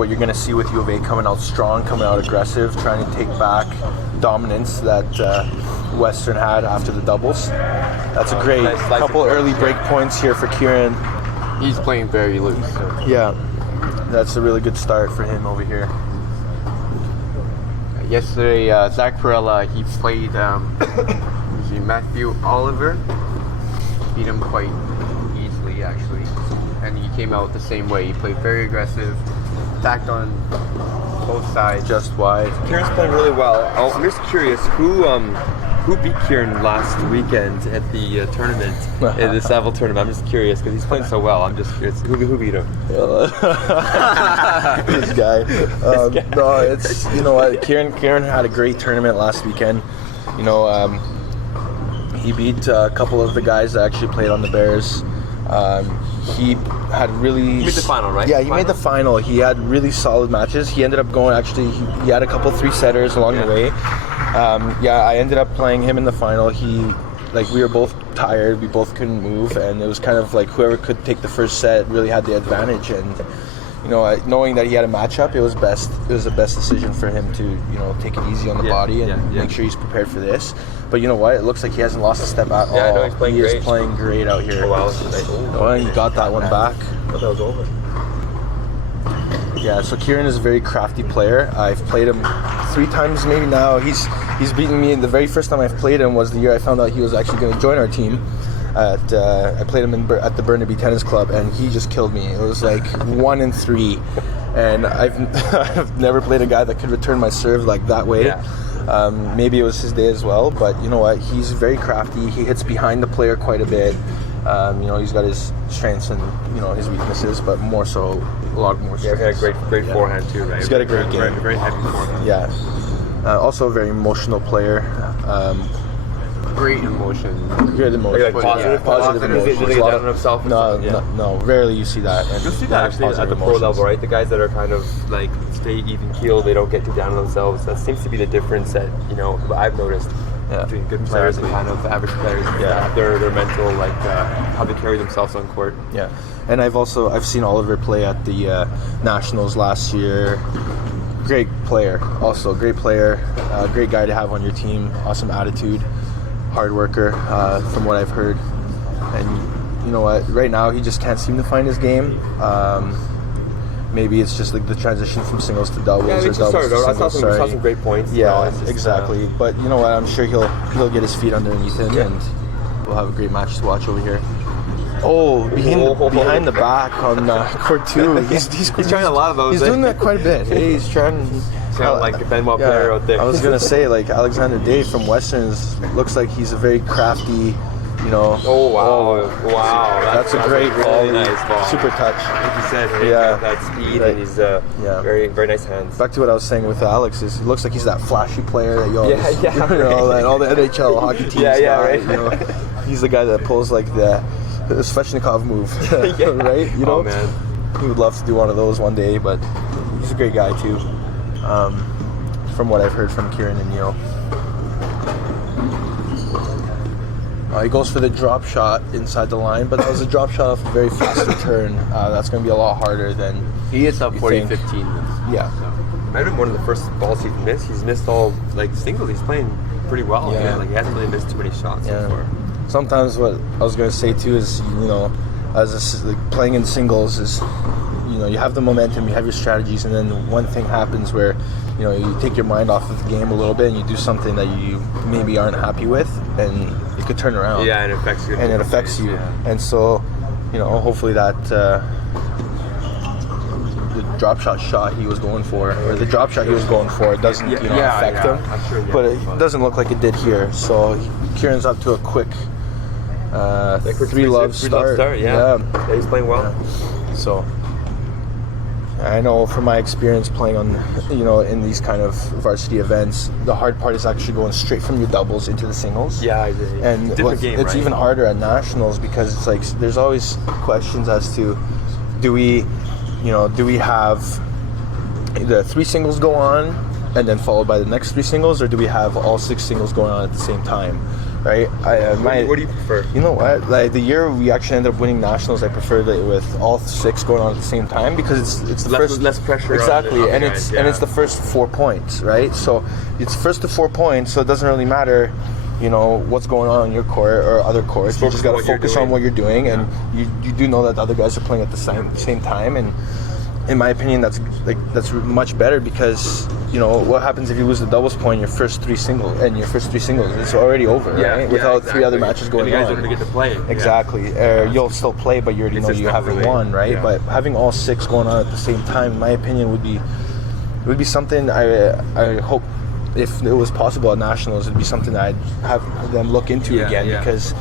what you're going to see with U of A, coming out strong, coming out aggressive, trying to take back dominance that Western had after the doubles. That's a great couple early break points here for Kieran. He's playing very loose. So. Yeah, that's a really good start for him over here. Yesterday, Zach Perella, he played Matthew Oliver. Beat him quite easily, actually. And he came out the same way. He played very aggressive, attacked on both sides. Just wide. Kieran's playing really well. I'm just curious, who beat Kieran last weekend at the tournament, at the Saville tournament? I'm just curious because he's playing so well. I'm just curious, who beat him? This guy. No, it's, you know what, Kieran had a great tournament last weekend. You know, he beat a couple of the guys that actually played on the Bears. He had really... He made the final, right? Yeah, he made the final. He had really solid matches. He ended up going, actually, he had a couple 3-setters along the way. I ended up playing him in the final. We were both tired. We both couldn't move, and it was kind of like whoever could take the first set really had the advantage. And you know, knowing that he had a matchup, it was the best decision for him to, you know, take it easy on the body and make sure he's prepared for this. But you know what? It looks like he hasn't lost a step at all. Yeah, no, he's playing great. He is playing great out here. Oh, wow. Well, he got that one back. I thought that was over. Yeah, so Kieran is a very crafty player. I've played him 3 times maybe now. He's beaten me. The very first time I've played him was the year I found out he was actually going to join our team. I played him at the Burnaby Tennis Club, and he just killed me. It was like 1-3, and I've never played a guy that could return my serve like that way. Yeah. Maybe it was his day as well, but you know what? He's very crafty. He hits behind the player quite a bit. You know, he's got his strengths and, you know, his weaknesses, but more so, a lot more strengths. Yeah, he's got a great forehand too, right? He's got a great game. Very heavy forehand. Yeah. Also a very emotional player. Great emotion. Good emotion. Like positive emotions. Doesn't get down on himself. No, rarely you see that. You'll see that actually at the pro level, right? The guys that are kind of like stay even keel, they don't get too down on themselves. That seems to be the difference that, you know, I've noticed between good players and kind of average players. Yeah, their mental, like how they carry themselves on court. Yeah, and I've seen Oliver play at the Nationals last year. Great player, also great player, great guy to have on your team. Awesome attitude. Hard worker, from what I've heard. And you know what, right now he just can't seem to find his game. Maybe it's just like the transition from singles to doubles or doubles to singles. I saw some great points. Yeah, exactly. But you know what, I'm sure he'll get his feet underneath him, and we'll have a great match to watch over here. Oh, behind the back on court 2. He's trying a lot of those. He's doing that quite a bit. He's trying... like a Benoit player out there. I was gonna say, like, Alexander Day from Westerns looks like he's a very crafty, you know. Oh wow! That's a great ball. Really nice ball. Super touch. Like you said, that speed, and he's very very nice hands. Back to what I was saying with Alex, is he looks like he's that flashy player that you always, you know, that all the NHL hockey teams right. You know, he's the guy that pulls like the Svechnikov move, right? You know, oh man, he would love to do one of those one day, but he's a great guy too. From what I've heard from Kieran and Neil. He goes for the drop shot inside the line, but that was a drop shot off a very fast return. That's going to be a lot harder than he hits up 40-15. Yeah. Might have been one of the first balls he's missed. He's missed all like singles. He's playing pretty well. Yeah. Like he hasn't really missed too many shots so far. Sometimes what I was going to say too is, you know, playing in singles is, you know, you have the momentum, you have your strategies, and then one thing happens where, you know, you take your mind off of the game a little bit and you do something that you maybe aren't happy with, and it could turn around. Yeah, and it affects you. And it affects you. Yeah. And so, you know, hopefully that the drop shot he was going for, or the drop shot he was going for, it doesn't affect him. I'm sure, but it doesn't look like it did here. So Kieran's up to a quick 3-love start. Yeah, he's playing well. Yeah. So I know from my experience playing on, you know, in these kind of varsity events, the hard part is actually going straight from your doubles into the singles. Yeah, and it's even harder at nationals because it's like there's always questions as to do we have the 3 singles go on and then followed by the next 3 singles, or do we have all 6 singles going on at the same time? right? What do you prefer? You know what? Like the year we actually ended up winning nationals, I preferred it with all 6 going on at the same time because it's the less pressure. Exactly, on the and guys, it's the first 4 points, right? So it's first to 4 points, so it doesn't really matter, what's going on your court or other courts. You just got to focus on what you're doing, and you do know that the other guys are playing at the same time, and in my opinion, that's much better because what happens if you lose the doubles point, your first 3 singles, it's already over, right? Without exactly. 3 other matches going on. And the guys don't even get to play. Exactly. You'll still play, but you already know you haven't won, right? Yeah. But having all 6 going on at the same time, in my opinion, would be something I hope. If it was possible at nationals, it'd be something that I'd have them look into again because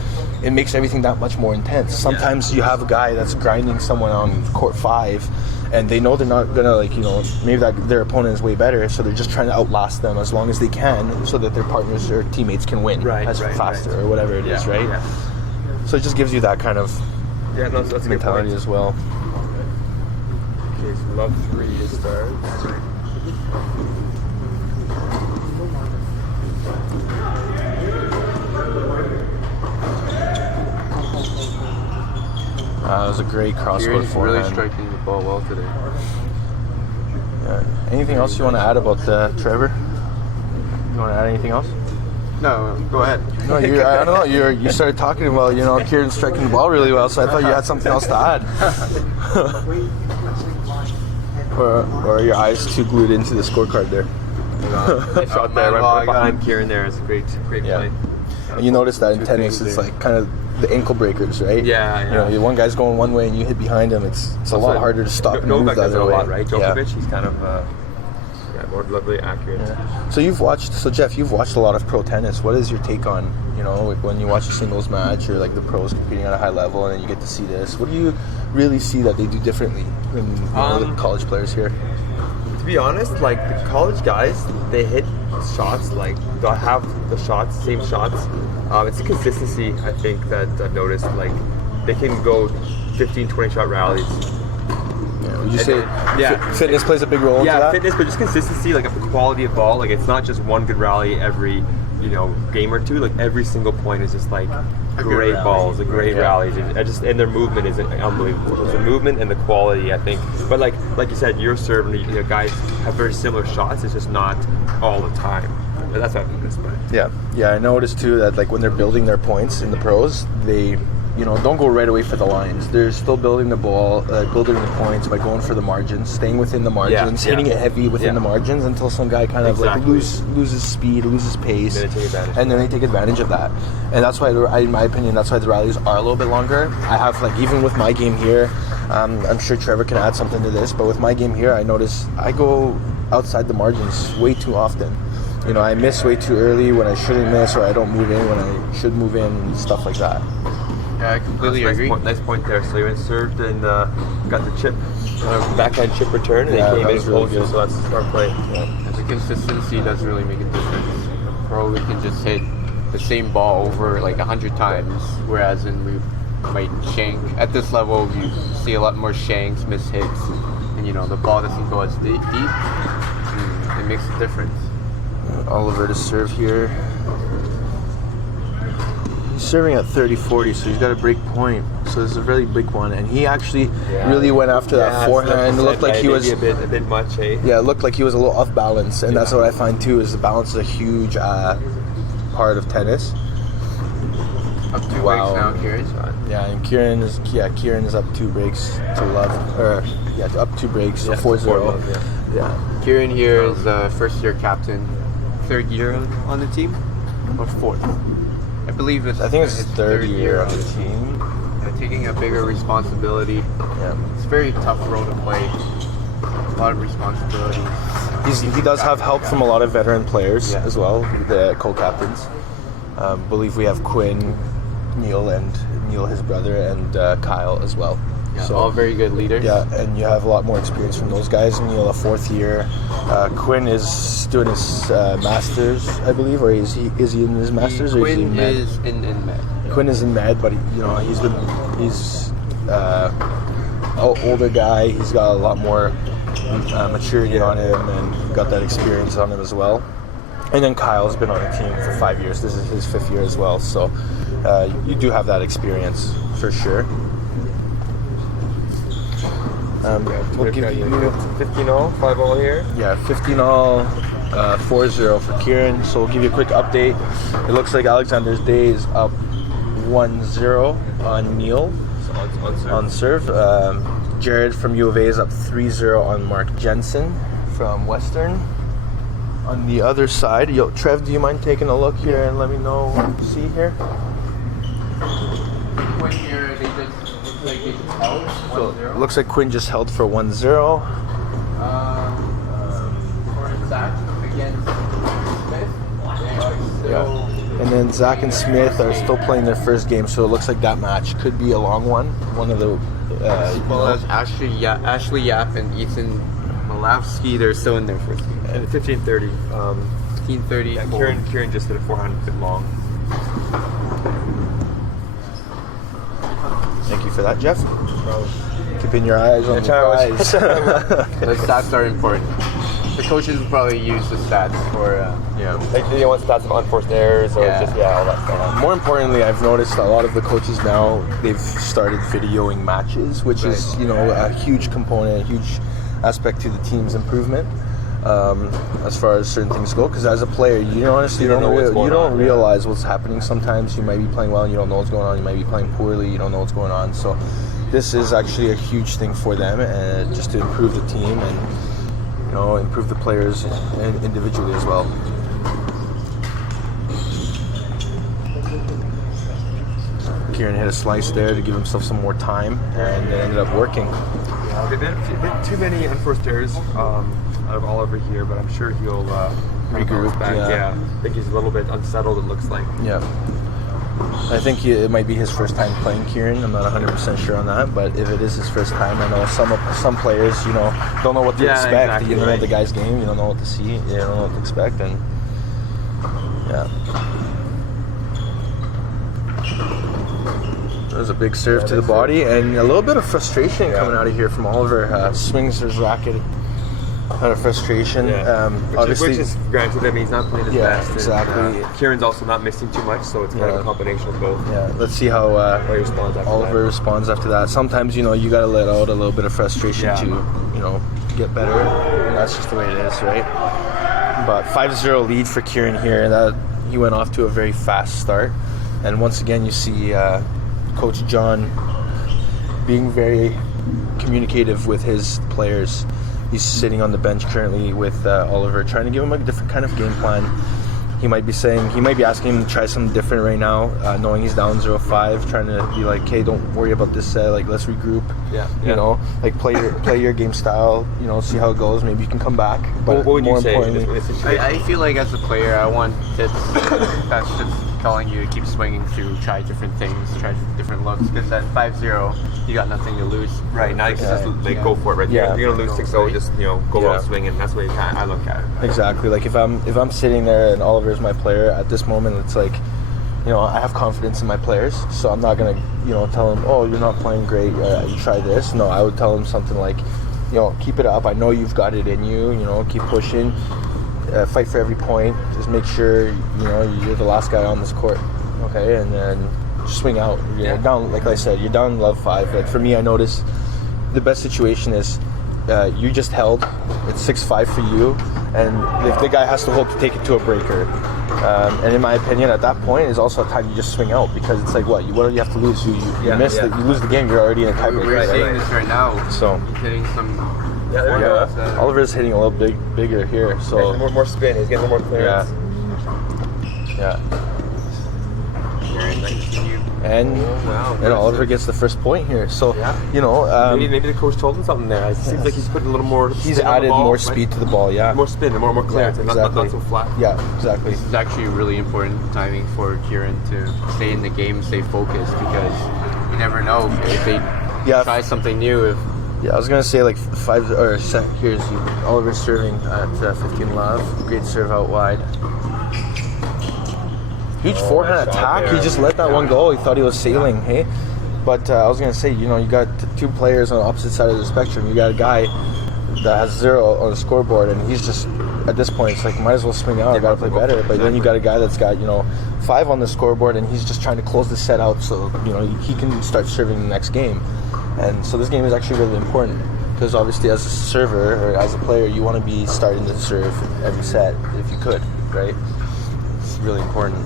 it makes everything that much more intense. Sometimes you have a guy that's grinding someone on court 5, and they know they're not gonna maybe that their opponent is way better, so they're just trying to outlast them as long as they can, so that their partners or teammates can win faster or whatever it is, right? Yeah. So it just gives you that kind of that's mentality as well. Okay, so love 3 to start. That was a great cross-court forehand. Really striking the ball well today. Yeah. Anything else you want to add about Trevor? You want to add anything else? No, go ahead. No, I don't know. You started talking about Kieran striking the ball really well, so I thought you had something else to add. or are your eyes too glued into the scorecard there? Nice shot there, right behind Kieran there. It's a great play. And you notice that in tennis, it's like kind of the ankle breakers, right? Yeah. One guy's going one way and you hit behind him. It's a lot harder to stop and move the other way. A lot, right? Djokovic, he's kind of more lovely accurate. Yeah. So Jeff, you've watched a lot of pro tennis. What is your take on when you watch a singles match or like the pros competing at a high level, and then you get to see this? What do you really see that they do differently than the college players here? To be honest, like the college guys, they hit shots like they'll have the same shots. It's the consistency, I think, that I've noticed. Like they can go 15-20 shot rallies. Would you say fitness plays a big role into that? Yeah, fitness, but just consistency, like the quality of ball. Like it's not just one good rally every game or two. Like every single point is just like great balls, great rallies. And their movement is unbelievable. It's the movement and the quality, I think. But like you said, your serve and guys have very similar shots. It's just not all the time. But that's what I've noticed. Yeah. I noticed too that like when they're building their points in the pros, they don't go right away for the lines. They're still building the ball, building the points by going for the margins, staying within the margins, hitting it heavy within the margins until some guy kind of like loses speed, loses pace, and then they take advantage of that. And that's why, in my opinion, that's why the rallies are a little bit longer. I have even with my game here, I'm sure Trevor can add something to this, but with my game here, I notice I go outside the margins way too often. I miss way too early when I shouldn't miss, or I don't move in when I should move in, stuff like that. Yeah, I completely agree. Nice point there. So you went served and got the chip, backhand chip return, and they came in closer, really, so that's a smart play. And the consistency does really make a difference. A pro, we can just hit the same ball over like 100 times, whereas we might shank. At this level, you see a lot more shanks, miss hits, and the ball doesn't go as deep. It makes a difference. Oliver to serve here. He's serving at 30-40, so he's got a break point. So this is a really big one, and he actually really went after that forehand. It looked like he was a bit much, eh? Yeah, it looked like he was a little off balance, and that's what I find too. Is the balance is a huge part of tennis. Up 2 breaks now, Kieran. Yeah, and Kieran is up 2 breaks to love, up 2 breaks, so 4-0. Yeah. Kieran here is first-year captain, 3rd year on the team, or 4th. I believe I think it's his 3rd year on the team. Taking a bigger responsibility. Yeah. It's a very tough role to play. A lot of responsibilities. He does have help from a lot of veteran players as well, the co-captains. I believe we have Quinn, Neil, his brother, and Kyle as well. Yeah, so all very good leaders. Yeah, and you have a lot more experience from those guys. Neil, a 4th year. Quinn is doing his masters, I believe, or is he in his masters? Quinn is in med. Quinn is in med, but he's an older guy. He's got a lot more maturity on him, and got that experience on him as well. And then Kyle's been on the team for 5 years. This is his 5th year as well. So you do have that experience for sure. We'll give you 15-all, 5-all here. Yeah, 15-all, 4-0 for Kieran. So we'll give you a quick update. It looks like Alexander's Day is up 1-0 on Neil on serve. Jared from U of A is up 3-0 on Mark Jensen from Western. On the other side, Trev, do you mind taking a look here and let me know what you see here? Quinn here, they just like they held 1-0. Looks like Quinn just held for 1-0. For Zach against Smith. Yeah. And then Zach and Smith are still playing their first game, so it looks like that match could be a long one. One of the well as Ashley Yap and Ethan Malavsky, they're still in their first game. And 15:30. 15:30. Yeah, Kieran just did a 400 long. Thank you for that, Jeff. Keeping your eyes on the prize. The stats are important. The coaches will probably use the stats for Like they want stats of unforced errors or just all that stuff. More importantly, I've noticed a lot of the coaches now, they've started videoing matches, which is a huge component, a huge aspect to the team's improvement as far as certain things go. Because as a player, you don't realize what's happening. Sometimes you might be playing well and you don't know what's going on. You might be playing poorly, you don't know what's going on. So this is actually a huge thing for them, and just to improve the team and improve the players individually as well. Kieran hit a slice there to give himself some more time, and it ended up working. Yeah, there've been a bit too many unforced errors out of Oliver here, but I'm sure he'll regroup back. Yeah. I think he's a little bit unsettled, it looks like. Yeah. I think it might be his first time playing Kieran. I'm not 100% sure on that, but if it is his first time, I know some players, don't know what to expect. Exactly, you don't know the guy's game. You don't know what to see. You don't know what to expect, and there's a big serve to the body, and a little bit of frustration coming out of here from Oliver. Swings his racket out of frustration. Which is granted. I mean, he's not playing his best. Exactly. And, Kieran's also not missing too much, so it's kind of a combination of both. Yeah, let's see how Oliver responds after that. Sometimes you got to let out a little bit of frustration to get better. And that's just the way it is, right? But 5-0 lead for Kieran here. That he went off to a very fast start, and once again you see Coach John being very communicative with his players. He's sitting on the bench currently with Oliver, trying to give him a different kind of game plan. He might be asking him to try something different right now, knowing he's down 0-5, trying to be like, hey, don't worry about this set, like let's regroup. Play your game style, see how it goes. Maybe you can come back. But what would you say? I feel like as a player, I want that's just telling you to keep swinging to try different things, try different looks, because at 5-0, you got nothing to lose. Right, now you can just go for it right there. You're going to lose 6-0, just go out swinging. That's the way I look at it. Exactly. Like if I'm sitting there and Oliver's my player, at this moment it's like, I have confidence in my players, so I'm not going to, tell him, oh, you're not playing great, you try this. No, I would tell him something like, keep it up. I know you've got it in you, keep pushing. Fight for every point. Just make sure you're the last guy on this court, okay? And then just swing out. You're down, like I said, you're down love 5. Like for me, I noticed the best situation is you just held. It's 6-5 for you, and if the guy has to hold to take it to a breaker. And in my opinion, at that point is also a time you just swing out, because it's like what do you have to lose? You miss it. You lose the game. You're already in a tiebreaker. We're seeing this right now. So he's hitting some. Oliver's hitting a little bigger here, so more spin. He's getting more clearance. And Oliver gets the first point here. So maybe the coach told him something there. It seems like he's put a little more. He's added more speed to the ball. Yeah, more spin and more clearance, and not so flat. Yeah, exactly. This is actually really important timing for Kieran to stay in the game, stay focused, because you never know if they try something new. I was gonna say like 5 or here's Oliver serving at 15 love. Great serve out wide. Huge forehand attack. He just let that one go. He thought he was sailing. Hey, but I was gonna say, you got two players on the opposite side of the spectrum. You got a guy that has 0 on the scoreboard, and he's just at this point it's like might as well swing out. I gotta play better. But then you got a guy that's got 5 on the scoreboard, and he's just trying to close the set out so he can start serving the next game. And so this game is actually really important because obviously as a server or as a player you want to be starting to serve every set if you could, right? It's really important.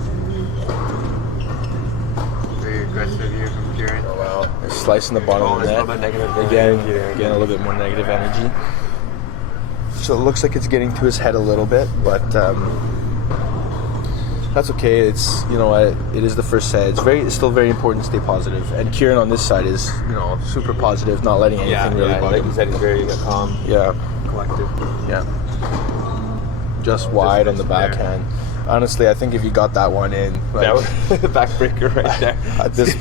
Very aggressive here from Kieran. Oh wow. They're slicing the bottom of the net. Again, a little bit more negative energy. So it looks like it's getting to his head a little bit, but that's okay. It's it is the first set. It's still very important to stay positive. And Kieran on this side is super positive, not letting anything really bug like him. you said, he's very calm. Yeah, Collected. yeah. Just wide on the backhand. Honestly, I think if you got that one in, That was the backbreaker right there. At this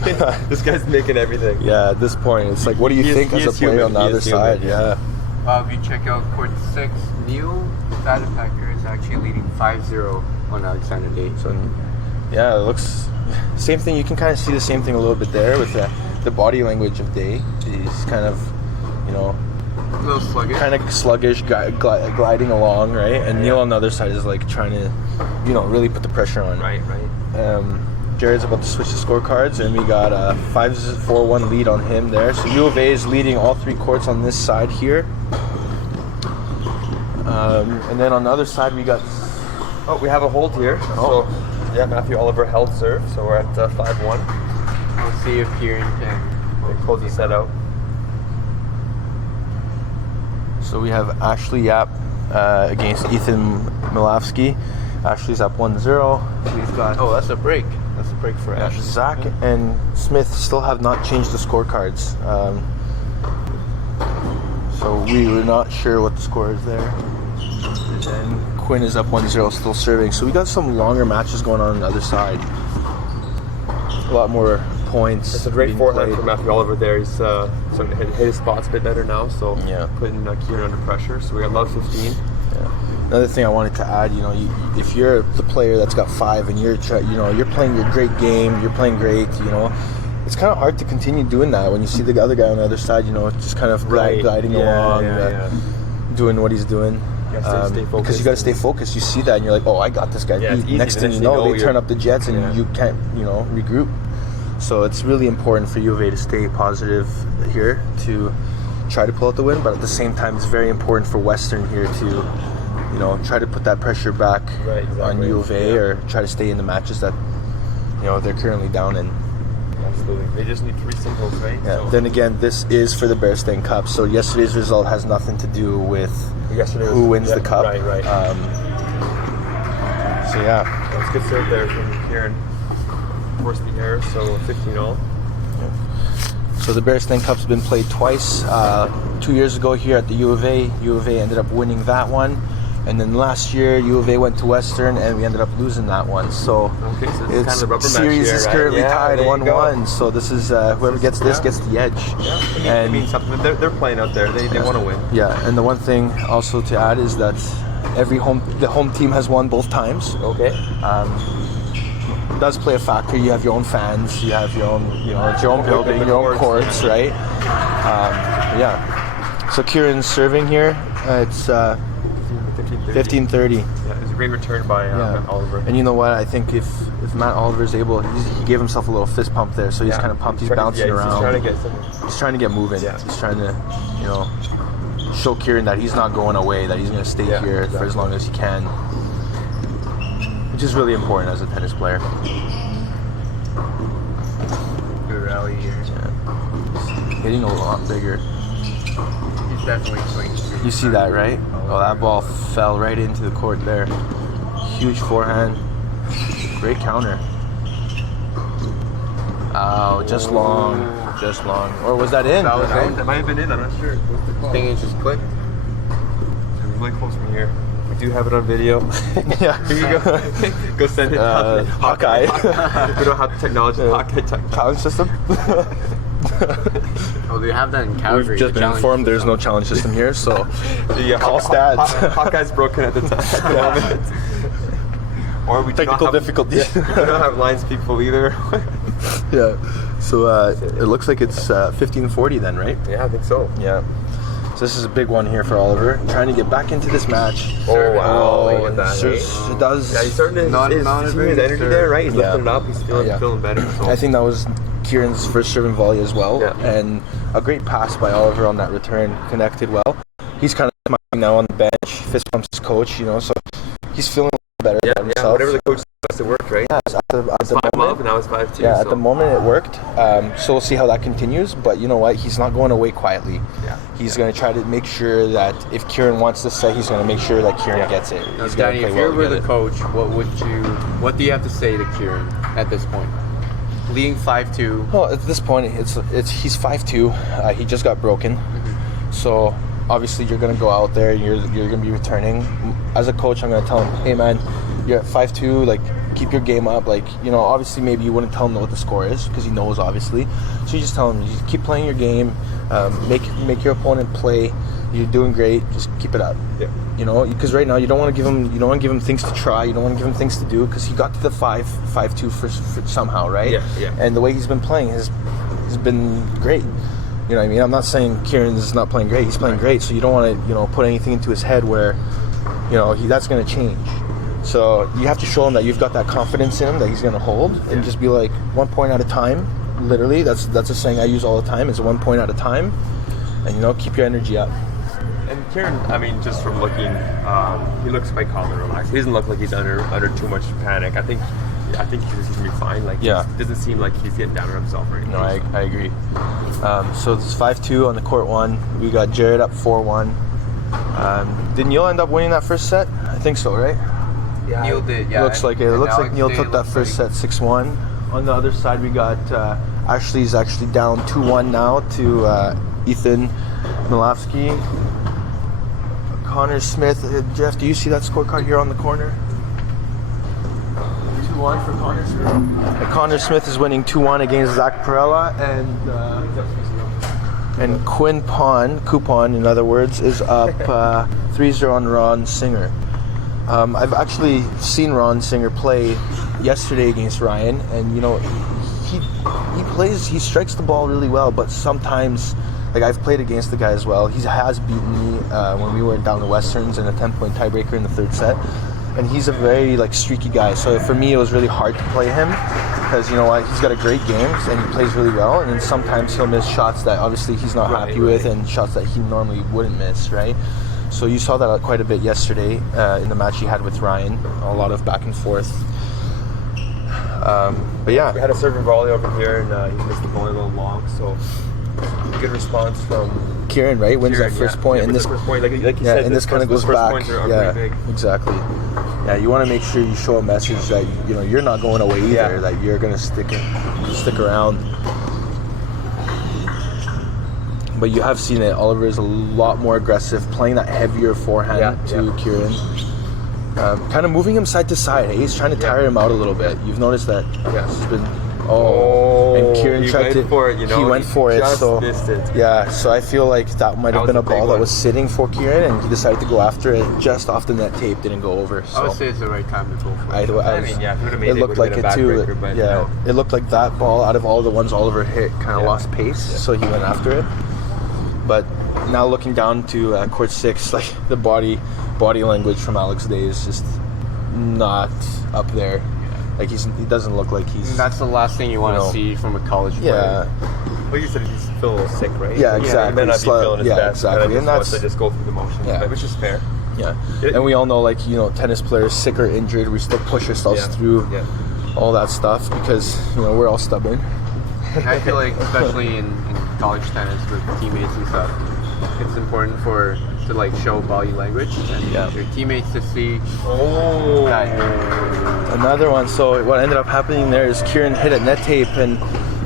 This guy's making everything. yeah, at this point, it's like, what do you think as a player on the other side? Yeah. If you check out court 6, Neil Vadepacker is actually leading 5-0 on Alexander Day. So, yeah, it looks same thing. You can kind of see the same thing a little bit there with the body language of Day. He's kind of, A little sluggish. kind of sluggish, gliding along, right? And Neil on the other side is like trying to, really put the pressure on. Right. Jared's about to switch the scorecards, and we got a 5-4-1 lead on him there. So U of A is leading all 3 courts on this side here. And then on the other side, we got. Oh, we have a hold here. Oh. So, yeah, Matthew Oliver held serve, so we're at 5-1. We'll see if Kieran can Close the set out. So we have Ashley Yap against Ethan Milavsky. Ashley's up 1-0. We've got. Oh, that's a break. That's a break for Ash. Zach and Smith still have not changed the scorecards. So we were not sure what the score is there. And then Quinn is up 1-0, still serving. So we got some longer matches going on the other side. A lot more points. It's a great being forehand played. for Matthew Oliver there. He's starting to hit his spots a bit better now, so Yeah. putting Kieran under pressure. So we got love 15. Yeah. Another thing I wanted to add, if you're the player that's got 5 and you're playing your great game, you're playing great, it's kind of hard to continue doing that when you see the other guy on the other side, just kind of gliding along, doing what he's doing. Stay focused. Because you got to stay focused. You see that and you're like, oh, I got this guy Yeah, it's beat. easy. Next The thing next you thing know, you they know, turn up the jets and yeah. you can't, regroup. So it's really important for U of A to stay positive here to try to pull out the win, but at the same time, it's very important for Western here to, try to put that pressure back on U of A or try to stay in the matches that, they're currently down in. Absolutely. They just need 3 singles, right? Yeah. So Then again, this is for the Bearstein Cup, so yesterday's result has nothing to do with who wins the cup. Right. So yeah. That's a good serve there from Kieran. Forced the error, so 15-all. So the Bearstein Cup's been played twice. 2 years ago here at the U of A. U of A ended up winning that one. And then last year, U of A went to Western, and we ended up losing that one. So, Okay, so it's it's kind of the rubber match series here, is right? currently Yeah, tied there you 1-1. So this is whoever gets this gets the edge. It means something. They're playing out there. They want to win. Yeah, and the one thing also to add is that the home team has won both times. Okay. It does play a factor. You have your own fans, you have your own, it's your own building, your own courts, right? Yeah. So Kieran's serving here. It's 15-30. Yeah, it was a great return by Matt Oliver. And you know what? I think if Matt Oliver's able, he gave himself a little fist pump there, so he's kind of pumped. He's bouncing around. He's trying to get some. He's trying to get moving. Yeah. He's trying to, show Kieran that he's not going away, that he's going to stay here for as long as he can, which is really important as a tennis player. Good rally here. Yeah. He's hitting a lot bigger. He's definitely swinging. You see that, right? Oh, that ball fell right into the court there. Huge forehand. Great counter. Oh, just long. Or was that in? That might have been in. I'm not sure. I think it's just quick. It was really close from here. We do have it on video. Yeah. Here you go. Go send it. Hawkeye. We don't have the technology. Hawkeye Challenge system? Oh, they have that in Calgary. We've just been informed there's no challenge system here, so call stats. Hawkeye's broken at the moment. Or we Technical difficulties. We don't have line speak full either. Yeah. So it looks like it's 15-40 then, right? Yeah, I think so. Yeah. So this is a big one here for Oliver. Trying to get back into this match. Oh wow! Look at and that. it does. Yeah, he's starting to. Not His energy there, right? He's lifting it up. He's feeling better. So. I think that was Kieran's first serving volley as well, and a great pass by Oliver on that return, connected well. He's kind of smiling now on the bench, fist bumps his coach, so he's feeling better than himself. Whatever the coach says, it worked, right? Yeah, at the moment, and now it's 5-2. Yeah, at the moment it worked. So we'll see how that continues. But you know what? He's not going away quietly. Yeah. He's going to try to make sure that if Kieran wants to set, he's going to make sure that Kieran gets it. Now, He's Danny, play if you well were the together. coach, what do you have to say to Kieran at this point? Leading 5-2. Well, at this point, he's 5'2". He just got broken, so obviously you're going to go out there and you're going to be returning. As a coach, I'm going to tell him, hey man, you're at 5'2", like keep your game up. Like, obviously maybe you wouldn't tell him what the score is because he knows obviously. So you just tell him, you just keep playing your game, make your opponent play. You're doing great. Just keep it up. Yeah. Because right now you don't want to give him things to try. You don't want to give him things to do because he got to the 5'2" for somehow, right? Yeah. And the way he's been playing has been great. You know what I mean? I'm not saying Kieran's not playing great. He's playing great. So you don't want to put anything into his head where that's going to change. So you have to show him that you've got that confidence in him that he's going to hold, and just be like 1 point at a time. Literally, that's a saying I use all the time. It's 1 point at a time, and keep your energy up. And Kieran, I mean, just from looking, he looks quite calm and relaxed. He doesn't look like he's under too much panic. I think he's gonna be fine. Like, it doesn't seem like he's getting down on himself or anything. No, I agree. So it's 5-2 on the court one. We got Jared up 4-1. Did Neil end up winning that first set? I think so, right? Yeah, Neil did. Yeah, Looks like Neil took that first set 6-1. On the other side, we got Ashley's actually down 2-1 now to Ethan Milavsky. Connor Smith. Jeff, do you see that scorecard here on the corner? 2-1 for Connor Smith. Connor Smith is winning 2-1 against Zach Perella, and Quinn Coupon, in other words, is up 3-0 on Ron Singer. I've actually seen Ron Singer play yesterday against Ryan, and he strikes the ball really well, but sometimes, like, I've played against the guy as well. He has beaten me when we were down to Westerns in a 10-point tiebreaker in the third set, and he's a very streaky guy. So for me, it was really hard to play him because he's got a great game and he plays really well. And then sometimes he'll miss shots that obviously he's not happy with, and shots that he normally wouldn't miss, right? So you saw that quite a bit yesterday in the match he had with Ryan. A lot of back and forth. But yeah, we had a serving volley over here, and he missed the volley a little long. So good response from Kieran, right? Wins that first point, and this first point, like you said, and this kind of goes back. Points are pretty big. Exactly. Yeah, you want to make sure you show a message that you're not going away either. That you're going to stick around. But you have seen it. Oliver is a lot more aggressive, playing that heavier forehand to Kieran. Kind of moving him side to side. Hey? He's trying to tire him out a little bit. You've noticed that. Yeah. He's been. And Kieran tried to. He went for it. So missed it. Yeah. So I feel like that might have been a ball that was sitting for Kieran, and he decided to go after it just off the net tape. Didn't go over. So. I would say it's the right time to go for it. It looked like it too. It looked like that ball out of all the ones Oliver hit kind of lost pace, so he went after it. But now looking down to court 6, like the body language from Alex Day is just not up there. Like he doesn't look like he's. And that's the last thing you want to see from a college player. Well, you said he's feeling a little sick, right? Yeah, exactly. He may not be feeling his best. Exactly. And that's just go through the motions, which is fair. Yeah, and we all know, tennis players, sick or injured, we still push ourselves through all that stuff because we're all stubborn. And I feel like, especially in college tennis with teammates and stuff, it's important to show body language and your teammates to see. Another one. So what ended up happening there is Kieran hit a net tape, and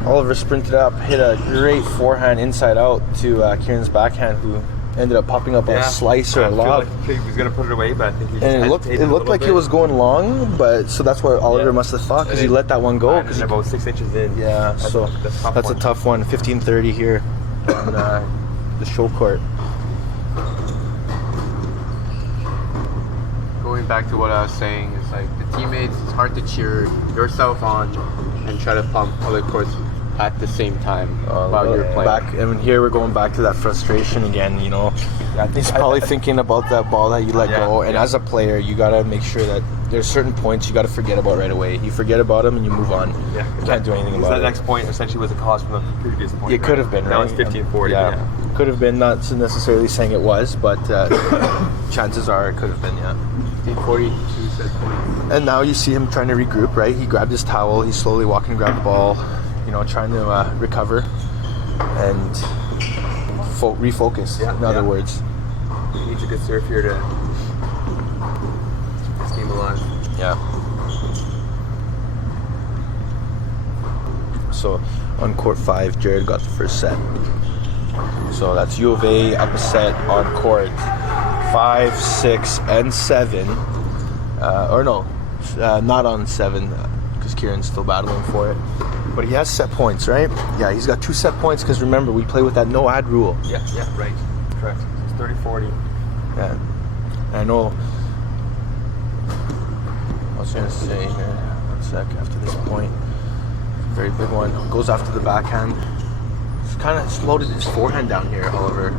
Oliver sprinted up, hit a great forehand inside out to Kieran's backhand, who ended up popping up a slice or a lob. Like he was gonna put it away, but I think he just it looked like it was going long, but so that's what Oliver must have thought because he let that one go. Because about 6 inches in. Yeah, that's a tough one. 15:30 here on the show court. Going back to what I was saying, it's like the teammates. It's hard to cheer yourself on and try to pump other at the same time while you're playing? Back, and here we're going back to that frustration again. You know, he's probably thinking about that ball that you let go. And as a player, you gotta make sure that there's certain points you gotta forget about right away. You forget about them and you move on. Yeah, you can't do anything about it. That next point essentially was a cause from the previous point. It could have been. Now right? it's 15-40. Yeah, could have been. Not necessarily saying it was, but chances are it could have been. Yeah. 15-40, 2 set points. And now you see him trying to regroup, right? He grabbed his towel. He's slowly walking to grab the ball, you know, trying to recover and refocus, in other words. He needs a good serve here to keep this game alive. Yeah. So on court 5, Jared got the first set. So that's U of A up a set on court 5, 6, and 7. Not on 7 because Kieran's still battling for it. But he has set points, right? Yeah, he's got 2 set points because remember, we play with that no ad rule. Yeah, right. Correct. It's 30-40. Yeah. And I know. I was going to say here, 1 sec, after this point. Very big one. Goes after the backhand. He's kind of loaded his forehand down here, Oliver.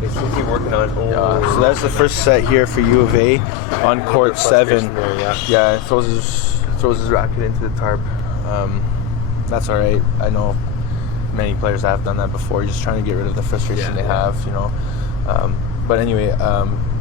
They seem to be working on. So that's the first set here for U of A on court 7. There, Yeah, throws his racket into the tarp. That's all right. I know many players have done that before. You're just trying to get rid of the frustration they have, you know. But anyway,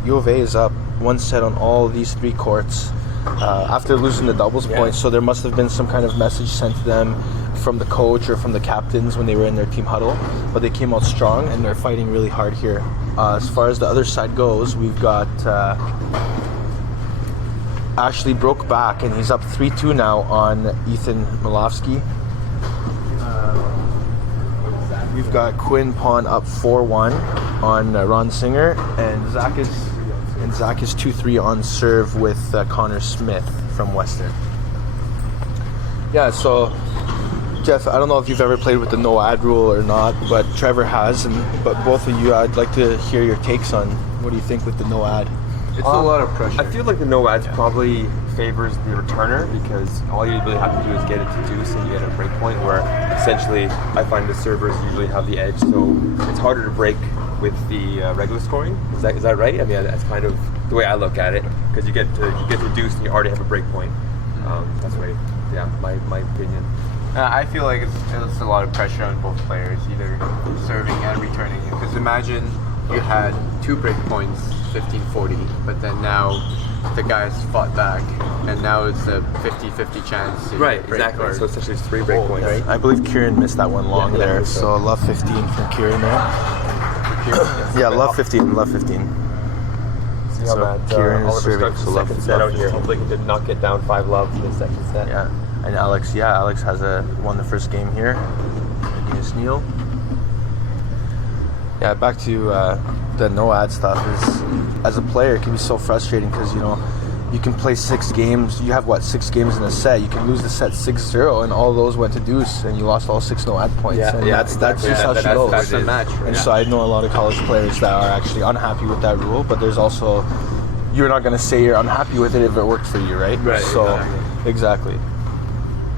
U of A is up 1 set on all these 3 courts after losing the doubles points. So there must have been some kind of message sent to them from the coach or from the captains when they were in their team huddle. But they came out strong and they're fighting really hard here. As far as the other side goes, we've got Ashley broke back and he's up 3-2 now on Ethan Milofsky. We've got Quinn Pond up 4-1 on Ron Singer, and Zach is 2-3 on serve with Connor Smith from Western. Yeah, so Jeff, I don't know if you've ever played with the no ad rule or not, but Trevor has, but both of you, I'd like to hear your takes on what do you think with the no ad. It's a lot of pressure. I feel like the no ads probably favors the returner because all you really have to do is get it to deuce and you get a break point where essentially I find the servers usually have the edge, so it's harder to break with the regular scoring. Is that right? I mean, that's kind of the way I look at it because you get to deuce and you already have a break point. That's right. Yeah, my opinion. I feel like it's a lot of pressure on both players, either serving and returning. Because imagine you had 2 break points, 15-40, but then now the guys fought back, and now it's a 50-50 chance to right, break exactly. or So essentially it's 3 break points. Right? I believe Kieran missed that one long there, so love 15 from Kieran there. Love 15. See how So that Kieran is Oliver serving, starts so the love second set love out here. 15. Hopefully he did not get down 5 love in the second set. Yeah, and Alex has won the first game here against Neil. Yeah, back to the no ad stuff is, as a player, it can be so frustrating because, you know, you can play 6 games. You have, 6 games in a set. You can lose the set 6-0, and all those went to deuce, and you lost all 6 no ad points. That's just how she goes. That's the match. And so I know a lot of college players that are actually unhappy with that rule, but there's also, you're not going to say you're unhappy with it if it worked for you, right? Right, So, exactly.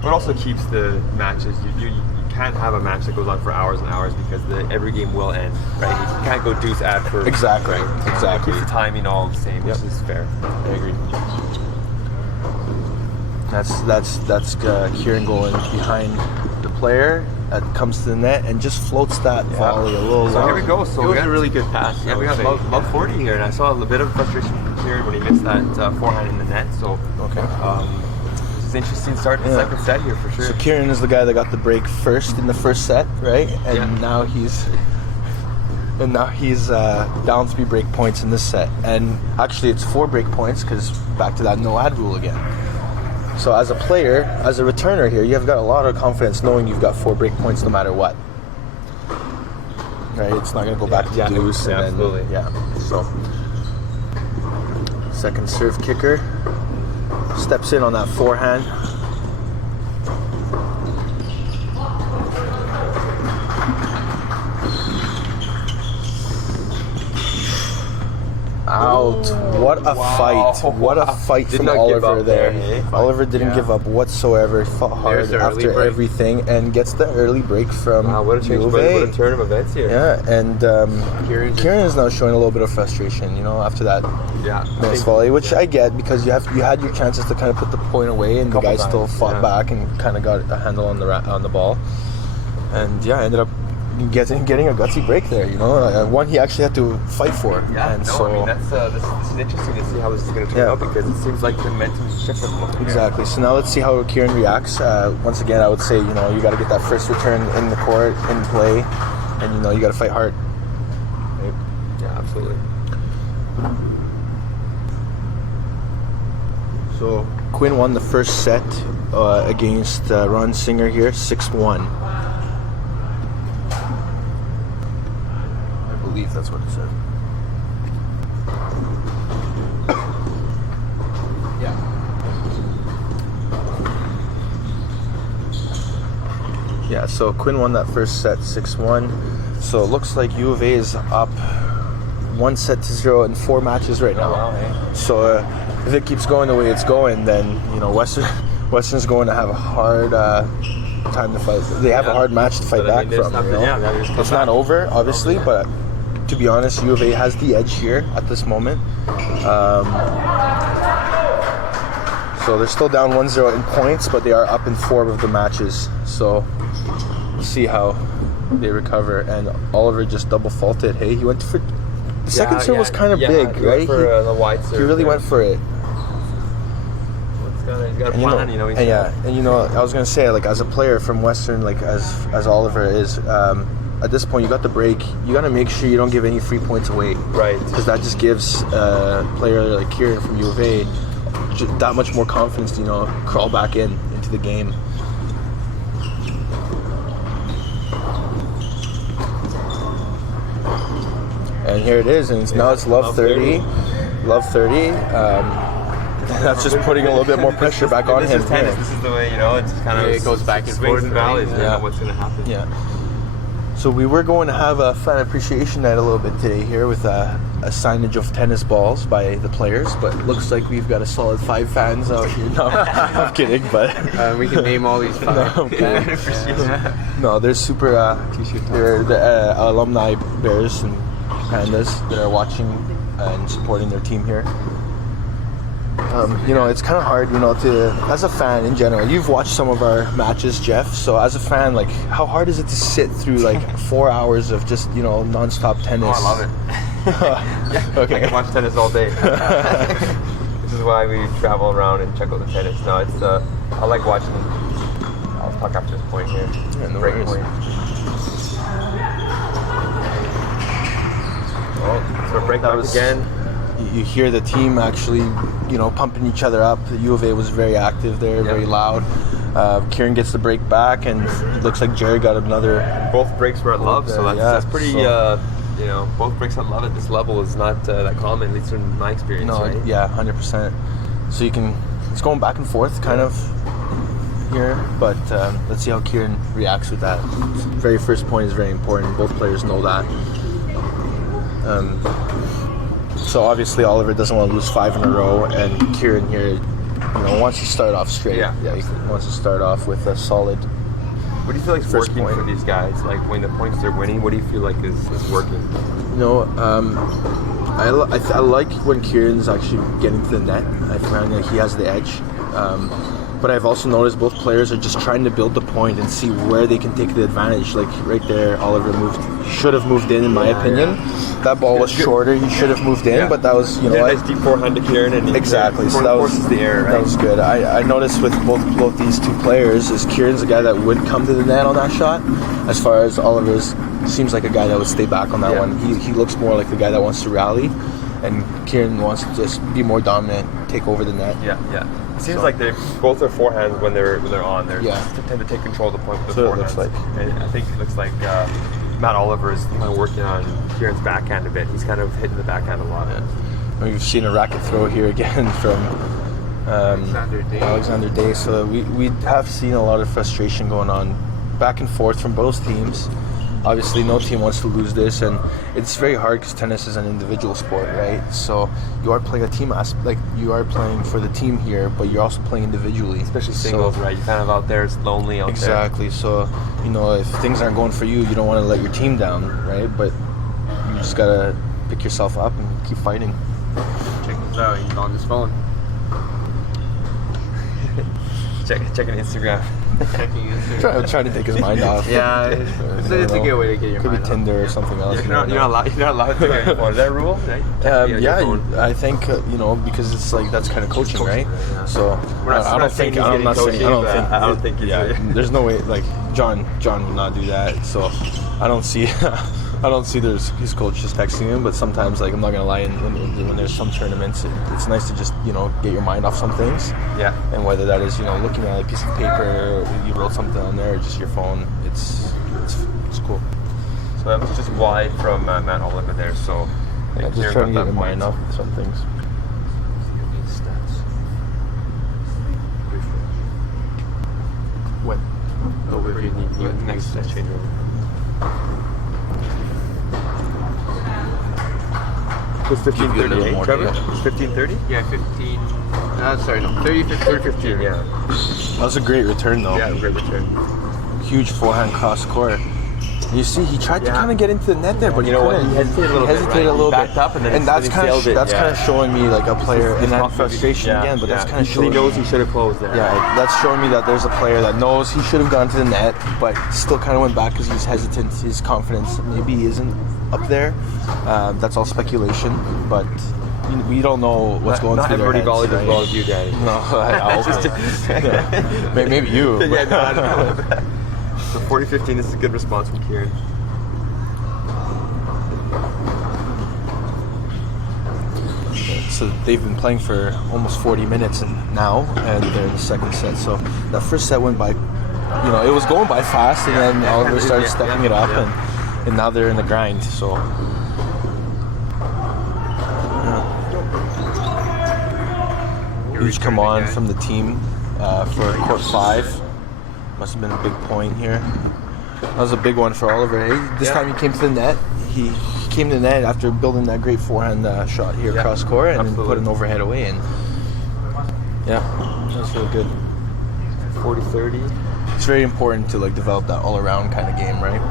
It also keeps the matches. You can't have a match that goes on for hours and hours because every game will end, right? You can't go deuce ad for Exactly. Right? Exactly. It keeps the timing all the same, which is fair. I agree. That's Kieran going behind the player that comes to the net and just floats that volley a little So long. here we go. So It was we got a really good pass. Yeah, we got love 40 here, and I saw a little bit of frustration from Kieran when he missed that forehand in the net. So this is an interesting start to the second set here for sure. So Kieran is the guy that got the break first in the first set, right? And now he's down 3 break points in this set. And actually it's 4 break points because back to that no ad rule again. So as a player, as a returner here, you have got a lot of confidence knowing you've got 4 break points no matter what. Right? It's not going to go back to deuce. Yeah, and absolutely. Then, so second serve kicker steps in on that forehand. out. What a fight. What a fight Did from not give Oliver up there. there, eh? Oliver didn't give up whatsoever. He fought hard the early after break. everything and gets the early break from Wow, what a change, U of what A. a turn of events here. Yeah, and Kieran is now showing a little bit of frustration, after that Yeah. miss volley, which I get because you had your chances to kind of put the point away, and the Couple guy still times, fought yeah. back and kind of got a handle on the ball, and ended up getting a gutsy break there. One he actually had to fight for. Yeah, and no, so I mean, this is interesting to see how this is going to turn out because it seems like the momentum is shifting a little bit. exactly. So now let's see how Kieran reacts. Once again, I would say you got to get that first return in the court, in play, and you got to fight hard. Right? Yeah, absolutely. So Quinn won the first set against Ron Singer here, 6-1. I believe that's what it said. Yeah, so Quinn won that first set 6-1. So it looks like U of A is up 1-0 in 4 matches right now. wow, eh? So if it keeps going the way it's going, then Western's going to have a hard time to fight. They have a hard match to fight But, I back mean, from. they just come It's not back. over, obviously, but to be honest, U of A has the edge here at this moment. So they're still down 1-0 in points, but they are up in 4 of the matches. So we'll see how they recover. And Oliver just double faulted. Hey, he went for the second serve was kind of big, he right? Went for the wide serve. He really went for it. He's got a plan, I was gonna say, like, as a player from Western, like as Oliver is, at this point you got the break. You gotta make sure you don't give any free points away, Right. Because that just gives a player like Kieran from U of A that much more confidence to crawl back into the game. And here it is, and now it's love 30. Love 30. That's just putting a little bit more pressure back on him. This is tennis. This is the way, it's kind of... it goes back and swings forth, and valleys. right? You don't know what's going to happen. Yeah. So we were going to have a fan appreciation night a little bit today here with a signage of tennis balls by the players, but it looks like we've got a solid 5 fans out here. No, I'm kidding, but We can name all these 5. no, okay. No, they're super. They're the alumni bears and pandas that are watching and supporting their team here. It's kind of hard, as a fan in general. You've watched some of our matches, Jeff. So as a fan, like, how hard is it to sit through like 4 hours of just non-stop tennis? Oh, I love it. Okay. I can watch tennis all day. This is why we travel around and check out the tennis. No, it's I like watching. I'll talk after this point here. Yeah, no Break worries. point. Oh, so break back again. You hear the team actually, pumping each other up. The U of A was very active there, very loud. Kieran gets the break back, and it looks like Jerry got another. Both breaks were at love, so that's pretty. So- both breaks at love at this level is not that common, at least in my experience. No, right? yeah, 100%. So it's going back and forth kind of here, but let's see how Kieran reacts with that. Very first point is very important. Both players know that. So obviously Oliver doesn't want to lose 5 in a row, and Kieran here, wants to start off straight. Yeah, he wants to start off with a solid. What do you feel like is First working point. for these guys? Like when the points they're winning, what do you feel like is working? I like when Kieran's actually getting to the net. I find like he has the edge. But I've also noticed both players are just trying to build the point and see where they can take the advantage. Like right there, Oliver should have moved in my opinion. That ball was shorter. He should have moved in, but that was nice deep forehand to Kieran, and exactly. So that was the air. Right? That was good. I noticed with both these two players is Kieran's a guy that would come to the net on that shot. As far as Oliver's seems like a guy that would stay back on that one. He looks more like the guy that wants to rally, and Kieran wants to just be more dominant, take over the net. Yeah. It seems like they both are forehands when they're on. They tend to take control of the point with the So it forehands. looks like. And I think it looks like Matt Oliver is kind of working on Kieran's backhand a bit. He's kind of hitting the backhand a lot. And we've seen a racket throw here again from Alexander Day. So we have seen a lot of frustration going on back and forth from both teams. obviously no team wants to lose this, and it's very hard because tennis is an individual sport, right? So you are playing a team like you are playing for the team here, but you're also playing individually, especially singles, right? You're kind of out there, it's lonely out there. Exactly. So you know, if things aren't going for you, you don't want to let your team down, right? But you just gotta pick yourself up and keep fighting. Check this out. He's on his phone. Checking Instagram. Checking Instagram. I'm trying to take his mind off. Yeah, it's a good way to get your Could mind be Tinder or something else. You're not allowed to take your phone. Is that a rule? Right? I think you know, because it's like that's kind of coaching, right? Yeah. So I don't think there's no way like John would not do that. So I don't see his coach just texting him. But sometimes, like, I'm not gonna lie, when there's some tournaments, it's nice to just, you know, get your mind off some things. Yeah. And whether that is, you know, looking at a piece of paper, or you wrote something on there, or just your phone, it's cool. So that was just wide from Matt Oliver there. So yeah, just trying to get your mind off some things. When? Oh, if you need next change over. It was 15:38, Trevor? It was 15:30? Yeah, 15. Sorry, no, 30-15. Yeah. That was a great return, though. Yeah, great return. Huge forehand cross court. You see, he tried to kind of get into the net there, but you know what? couldn't. He hesitated a little bit. He backed up, and that's kind of showing me like a player, and that frustration yeah, again. But that's kind of showing. He knows he should have closed there. Yeah, that's showing me that there's a player that knows he should have gone to the net, but still kind of went back because he's hesitant. His confidence maybe isn't up there. That's all speculation, but we don't know what's going through their heads. Not everybody volleyed right? as well as you, Daddy. No, I hope. Maybe you. Yeah, no, I don't know. So 40-15 is a good response from Kieran. So they've been playing for almost 40 minutes now, and they're in the second set. So that first set went by, you know, it was going by fast, and then Oliver started stepping it up, and now they're in the grind. So huge come on from the team for court 5. Must have been a big point here. That was a big one for Oliver. Hey, this time he came to the net. He came to the net after building that great forehand shot here across court, and then put an overhead away. And yeah, that was really good. 40-30. It's very important to like develop that all-around kind of game, right?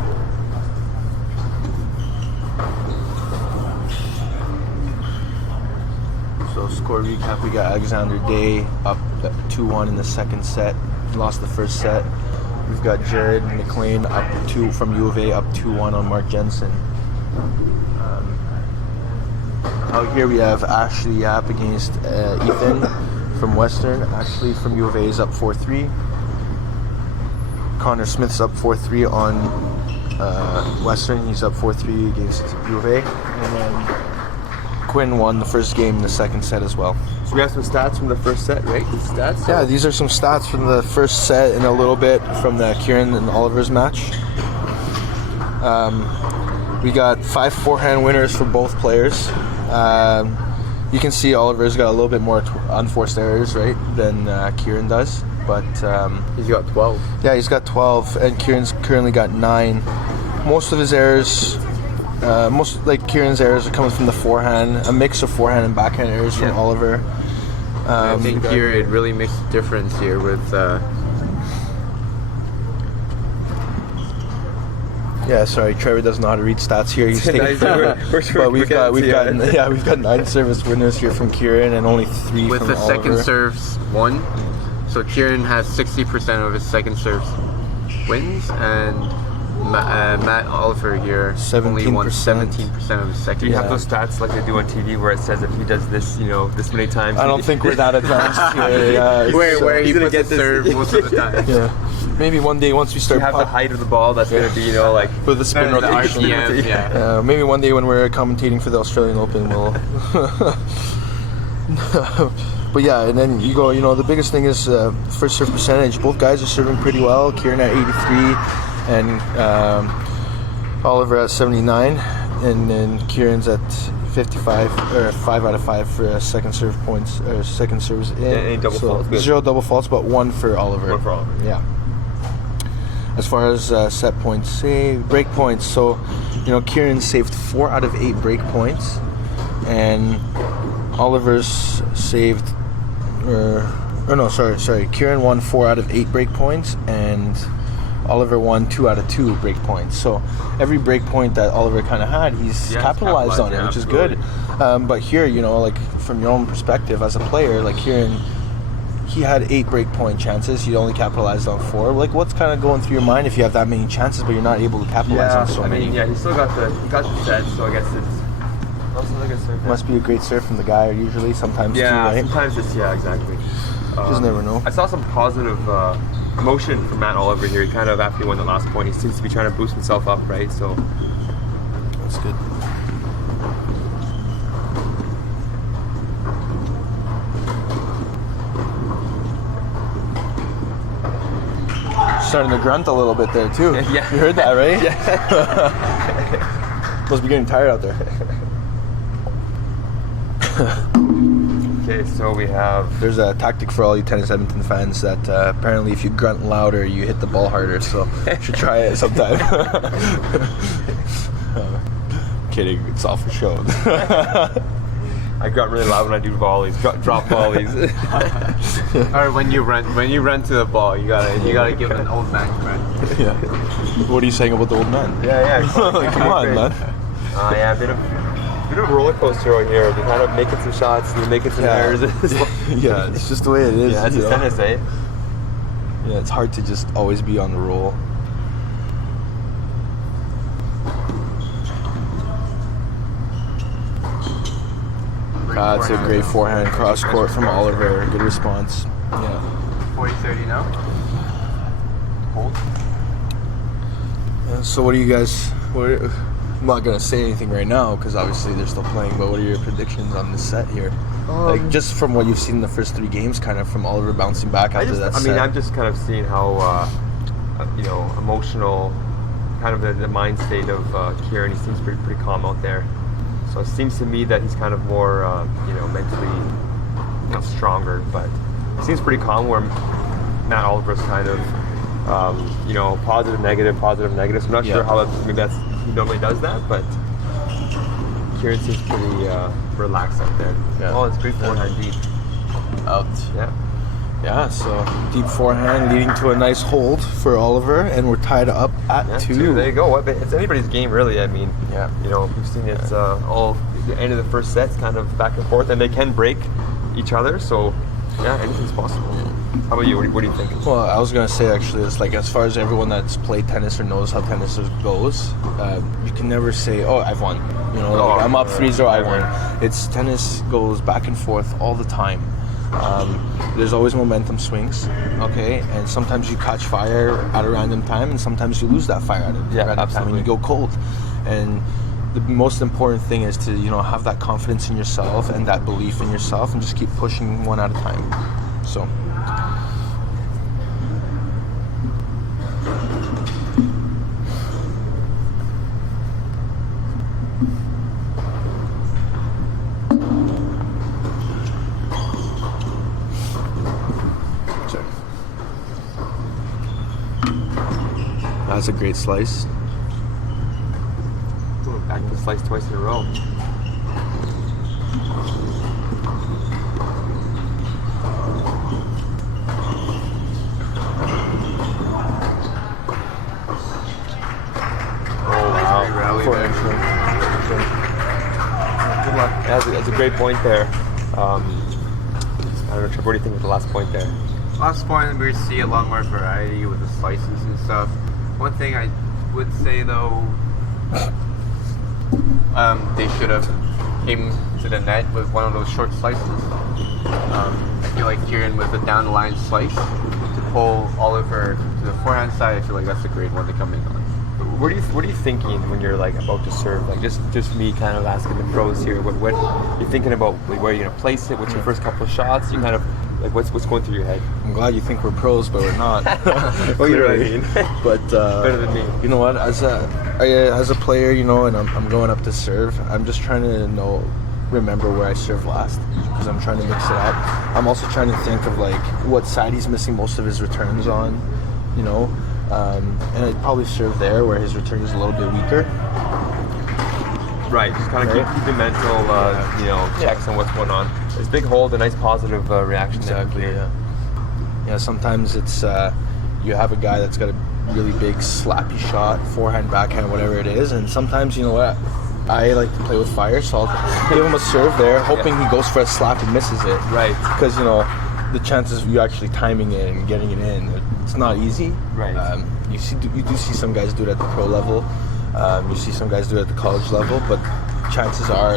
So score recap: we got Alexander Day up 2-1 in the second set. He lost the first set. We've got Jared McLean up 2 from U of A, up 2-1 on Mark Jensen. Out here we have Ashley Yap against Ethan from Western. Ashley from U of A is up 4-3. Connor Smith's up 4-3 on Western. He's up 4-3 against U of A. And then Quinn won the first game in the second set as well. So we have some stats from the first set, right? These stats? Yeah, these are some stats from the first set and a little bit from the Kieran and Oliver's match. We got 5 forehand winners for both players. You can see Oliver's got a little bit more unforced errors, right, than Kieran does. But he's got 12. Yeah, he's got 12, and Kieran's currently got 9. Most of his errors, Kieran's errors are coming from the forehand, a mix of forehand and backhand errors from Oliver. I think here it really makes a difference here with. Yeah, sorry, Trevor doesn't know how to read stats here. He's taking, but we've got 9 service winners here from Kieran and only 3 with from the Oliver. second serves won. So Kieran has 60% of his second serves wins, and Matt Oliver here only won 17% of his second. Do you have those stats like they do on TV where it says if he does this, you know, this many times? I don't think we're that advanced here. Where he puts the serve most of the time. Yeah. Maybe one day once we start you have the height of the ball, that's going to be, you know, like for the spin rotation. RPM, maybe one day when we're commentating for the Australian Open, we'll. But yeah, and then you go. You know, the biggest thing is first serve percentage. Both guys are serving pretty well. Kieran at 83, and Oliver at 79, and then Kieran's at 55 or 5 out of 5 for second serve points or second serves in. Any double faults? 0 double faults, but 1 for Oliver. 1 for Oliver. Yeah. as far as set points, save, break points. So, Kieran saved 4 out of 8 break points, and Oliver's saved, Kieran won 4 out of 8 break points, and Oliver won 2 out of 2 break points. So every break point that Oliver kind of had, he's capitalized on it, which is good. But here, like from your own perspective as a player, like Kieran, he had 8 break point chances. He only capitalized on 4. Like, what's kind of going through your mind if you have that many chances, but you're not able to capitalize on so many? He still got the set, so I guess it's also a good serve. Must be a great serve from the guy usually. Sometimes too, right? Sometimes it's exactly. Just never know. I saw some positive emotion from Matt Oliver here. He kind of, after he won the last point, he seems to be trying to boost himself up, right? So that's good. Starting to grunt a little bit there too. Yeah. You heard that, right? Yeah. Must be getting tired out there. Okay, so we have... There's a tactic for all you Tennis Edmonton fans that apparently if you grunt louder, you hit the ball harder, so you should try it sometime. Kidding, it's all for show. I grunt really loud when I do volleys, drop volleys. Or when you run to the ball, you gotta give an old man grunt. Yeah. What are you saying about the old man? Yeah. Come on, man. A bit of a roller coaster out here. You're kind of making some shots, you're making some errors. Yeah, it's just the way it is. Yeah, it's tennis, eh? Yeah, it's hard to just always be on the roll. That's a great forehand cross court from Oliver. Good response. Yeah. 40-30 now. Hold. So what do you guys... I'm not going to say anything right now because obviously they're still playing, but what are your predictions on this set here? Like, just from what you've seen in the first 3 games, kind of from Oliver bouncing back after that set. I'm just kind of seeing how, emotional, kind of the mind state of Kieran. He seems pretty calm out there. So it seems to me that he's kind of more, mentally not stronger, but he seems pretty calm, where Matt Oliver's kind of, positive, negative. So I'm not sure how he normally does that, but Kieran seems pretty relaxed out there. Yeah. Oh, it's great forehand deep. Out. Yeah. Yeah, so deep forehand leading to a nice hold for Oliver, and we're tied up at 2. There you go. It's anybody's game, really. I mean, yeah. We've seen it's all the end of the first set's kind of back and forth, and they can break each other. So, yeah, anything's possible. How about you? What do you think? Well, I was gonna say actually, it's like as far as everyone that's played tennis or knows how tennis goes, you can never say, "Oh, I've won." I'm up 3-0, I won. It's tennis goes back and forth all the time. There's always momentum swings, okay, and sometimes you catch fire at a random time, and sometimes you lose that fire at a random time, and you go cold. And the most important thing is to have that confidence in yourself and that belief in yourself, and just keep pushing one at a time. So. That's a great slice. Back to slice twice in a row. Good luck. Yeah, that's a great point there. I don't know, Trevor, what do you think of the last point there? Last point, we see a lot more variety with the slices and stuff. One thing I would say though, they should have came to the net with one of those short slices. I feel like Kieran with a down the line slice to pull Oliver to the forehand side. I feel like that's a great one to come in on. What are you thinking when you're like about to serve? Like just me kind of asking the pros here. What you're thinking about? Like, where you're gonna place it? What's your first couple of shots? You kind of like what's going through your head? I'm glad you think we're pros, but we're not. Well, you know what I mean. But better than me. You know what? As a player, and I'm going up to serve. I'm just trying to remember where I served last, because I'm trying to mix it up. I'm also trying to think of like what side he's missing most of his returns on. and I'd probably serve there where his return is a little bit weaker. Right, just kind of keep mental, checks on what's going on. It's big hold, a nice positive reaction. Exactly. Yeah. Sometimes it's you have a guy that's got a really big slappy shot, forehand, backhand, whatever it is, and sometimes you know what. I like to play with fire, so I'll give him a serve there, hoping he goes for a slap and misses it. Right. Because, the chances of you actually timing it and getting it in, it's not easy. Right. You do see some guys do it at the pro level. You see some guys do it at the college level, but chances are,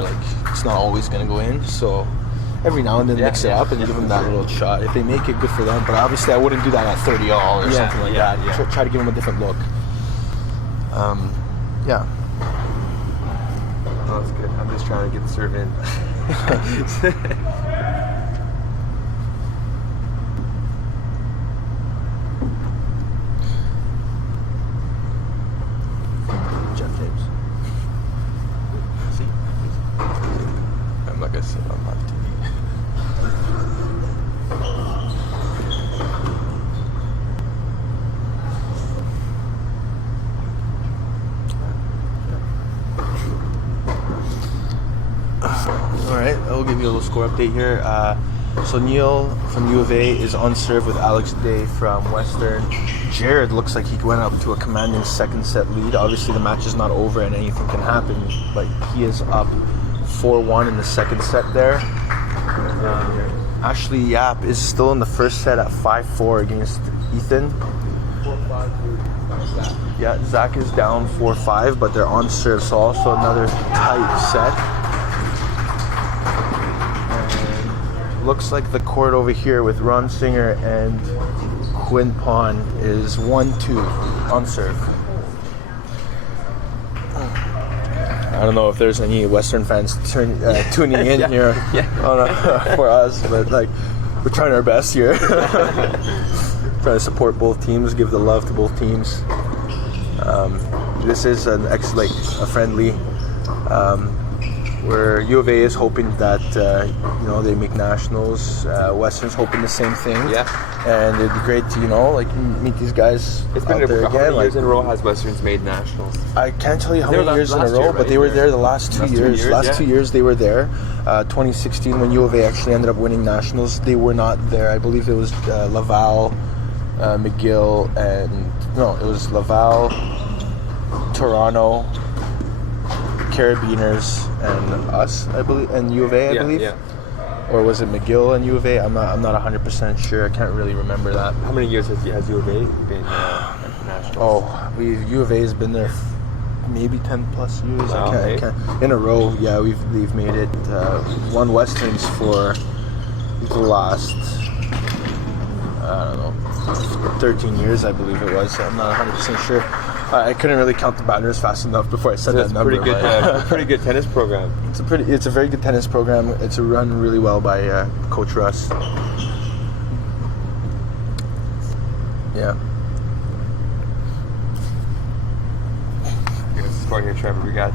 it's not always going to go in. So every now and then mix it up and give them that little shot. If they make it, good for them. But obviously I wouldn't do that at 30-all or something like that. Yeah. Try to give them a different look. Yeah. Oh, that's good. I'm just trying to get the serve in. Jeff James. See? I'm not gonna sit on my TV. All right, I'll give you a little score update here. So Neil from U of A is on serve with Alex Day from Western. Jared looks like he went up to a commanding second set lead. Obviously the match is not over and anything can happen, but he is up 4-1 in the second set there. Ashley Yap is still in the first set at 5-4 against Ethan. 4-5 Zach. Yeah, Zach is down 4-5, but they're on serve, so also another tight set. Looks like the court over here with Ron Singer and Quinn Pond is 1-2 on serve. I don't know if there's any Western fans tuning in here for us, but we're trying our best here. Trying to support both teams, give the love to both teams. This is a friendly. Where U of A is hoping that they make nationals. Western's hoping the same thing. Yeah. And it'd be great to meet these guys. It's been how many years in a row has Westerns made nationals? I can't tell you how many years in a row, but they were there the last 2 years. Last 2 years they were there. 2016 when U of A actually ended up winning nationals, they were not there. I believe it was Laval, McGill, it was Laval, Toronto, Carabiners, and us, I believe, and U of A, I believe. Yeah. Or was it McGill and U of A? I'm not 100% sure. I can't really remember that. How many years has U of A been nationals? Oh, U of A has been there maybe 10 plus years. Wow, I can't in a row. Yeah, we've made it. Won Westerns for the last 13 years, I believe it was. I'm not 100% sure. I couldn't really count the banners fast enough before I said that number. Pretty good tennis program. It's a very good tennis program. It's run really well by Coach Russ. Yeah. Give us a score here, Trevor. We got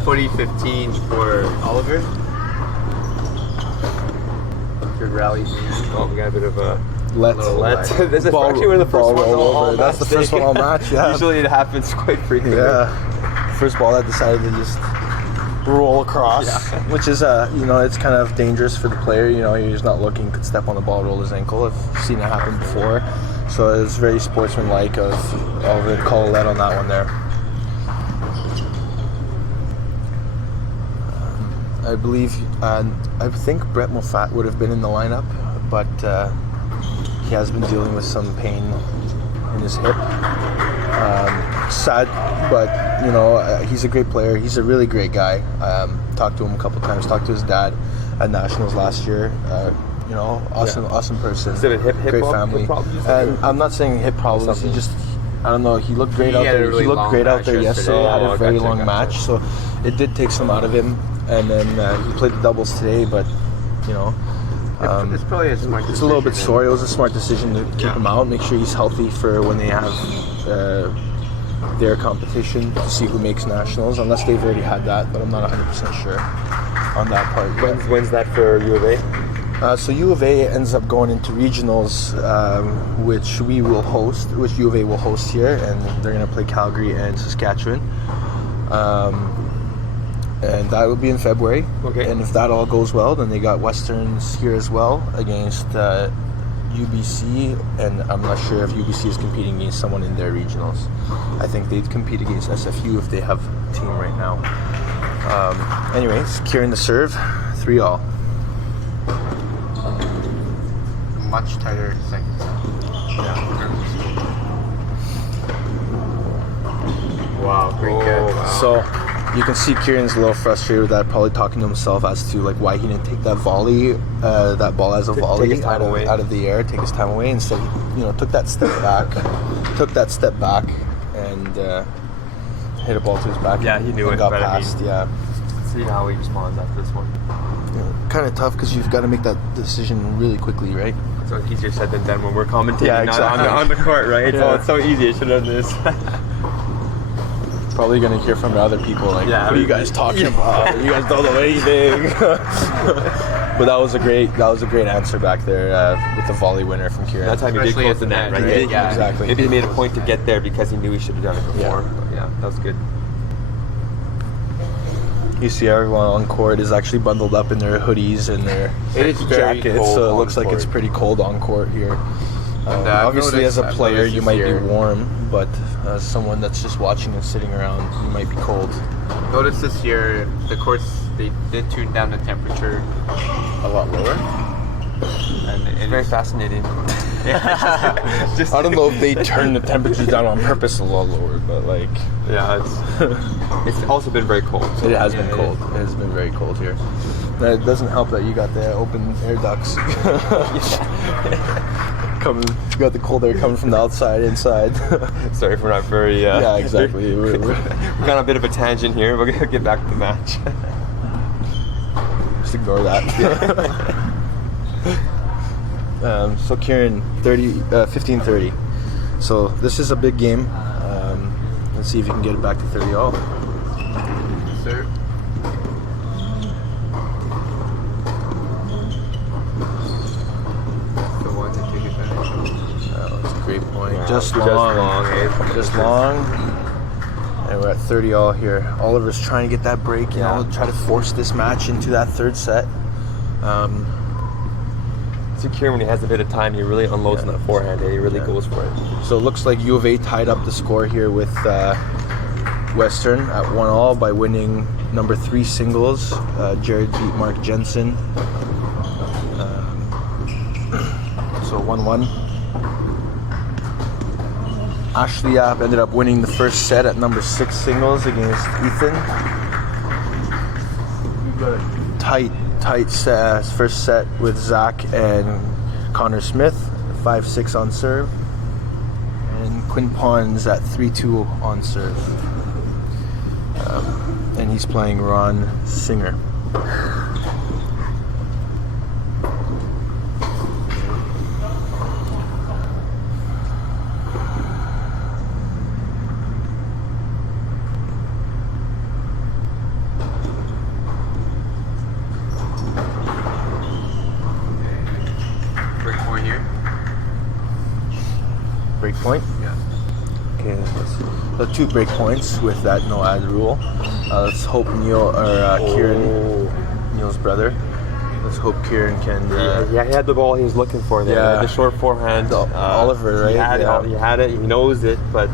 40-15 for Oliver. Good rally. Oh, we got a bit of a let. This is actually where the first one all That's the first one all match. Yeah. Usually it happens quite frequently. Yeah. First ball that decided to just roll across, which is it's kind of dangerous for the player. He's not looking, could step on the ball, roll his ankle. I've seen it happen before, so it's very sportsmanlike of Oliver to call a let on that one there. I think Brett Moffat would have been in the lineup, but he has been dealing with some pain in his hip. Sad, but he's a great player. He's a really great guy. Talked to him a couple times. Talked to his dad at nationals last year. Awesome person. Is it a hip great family. And I'm not saying hip problems. He just, I don't know. He looked great out there. He looked great out there yesterday. Had a very long match, so it did take some out of him. And then he played the doubles today, but it's probably a smart decision. It's a little bit sore. It was a smart decision to keep him out, make sure he's healthy for when they have their competition to see who makes nationals, unless they've already had that, but I'm not 100% sure on that part. When's that for U of A? So U of A ends up going into regionals, which we will host, which U of A will host here, and they're going to play Calgary and Saskatchewan. And that will be in February. Okay. And if that all goes well, then they got Westerns here as well against UBC, and I'm not sure if UBC is competing against someone in their regionals. I think they'd compete against SFU if they have a team right now. Anyways, Kieran the serve, 3-all. Much tighter second set. Wow, Pretty good. wow. So you can see Kieran's a little frustrated with that, probably talking to himself as to like why he didn't take that volley, that ball as a volley his time away. out of the air, take his time away. Instead, he, took that step back, and hit a ball to his back. Yeah, he knew and it, got but I past. mean- Yeah, See how he responds after this one. kind of tough because you've got to make that decision really quickly, right? So it's easier said than done when we're commentating Yeah, exactly. on the court, right? Yeah. So it's so easy. I should have done this. Probably gonna hear from other people like, Yeah, "What are you guys talking about? You guys don't know anything." But that was a great answer back there with the volley winner from Kieran. That time he did Especially close at the the net, net, right? right? Yeah. Exactly. Maybe he made a point to get there because he knew he should have done it before. Yeah. But yeah, that was good. You see everyone on court is actually bundled up in their hoodies and their It is very jackets, cold so it on looks like it's court. pretty cold on court here. And, I've obviously, as a noticed- I've player, noticed you this might year- be warm, but as someone that's just watching and sitting around, you might be cold. Notice this year the courts, they did tune down the temperature a lot lower. And It's it very is fascinating. just I don't know if they turn the temperatures down on purpose a lot lower, but like Yeah, it's also been very cold. it has Yeah, been it cold. It has been very cold here. It doesn't help that you got the open air ducts. Coming, you got the cold air coming from the outside inside. Sorry if we're not very. Yeah, exactly. We're on a bit of a tangent here. We're gonna get back to the match. Just ignore that. So Kieran, 15-30. So this is a big game. Let's see if you can get it back to 30-all. Sir. The one to take advantage. That's a great point. Yeah, Just just long. long, eh? Just long. And we're at 30-all here. Oliver's trying to get that break, you know, try to force this match into that third set. Secure when he has a bit of time, he really unloads on that forehand. He really Yeah. goes for it. So it looks like U of A tied up the score here with Western at 1-all by winning number 3 singles. Jared beat Mark Jensen. So 1-1. Ashley Yap ended up winning the first set at number 6 singles against Ethan. We've got a tight first set with Zach and Connor Smith, 5-6 on serve. And Quinn Pons at 3-2 on serve. And he's playing Ron Singer. Break point here. Break point. Yeah. Okay, the 2 break points with that no ad rule. Let's hope Kieran, Neil's brother. Let's hope Kieran can. Yeah, he had the ball he was looking for there. Yeah. The short forehand. Oliver, right? He had, Yeah. he had it. He knows it, but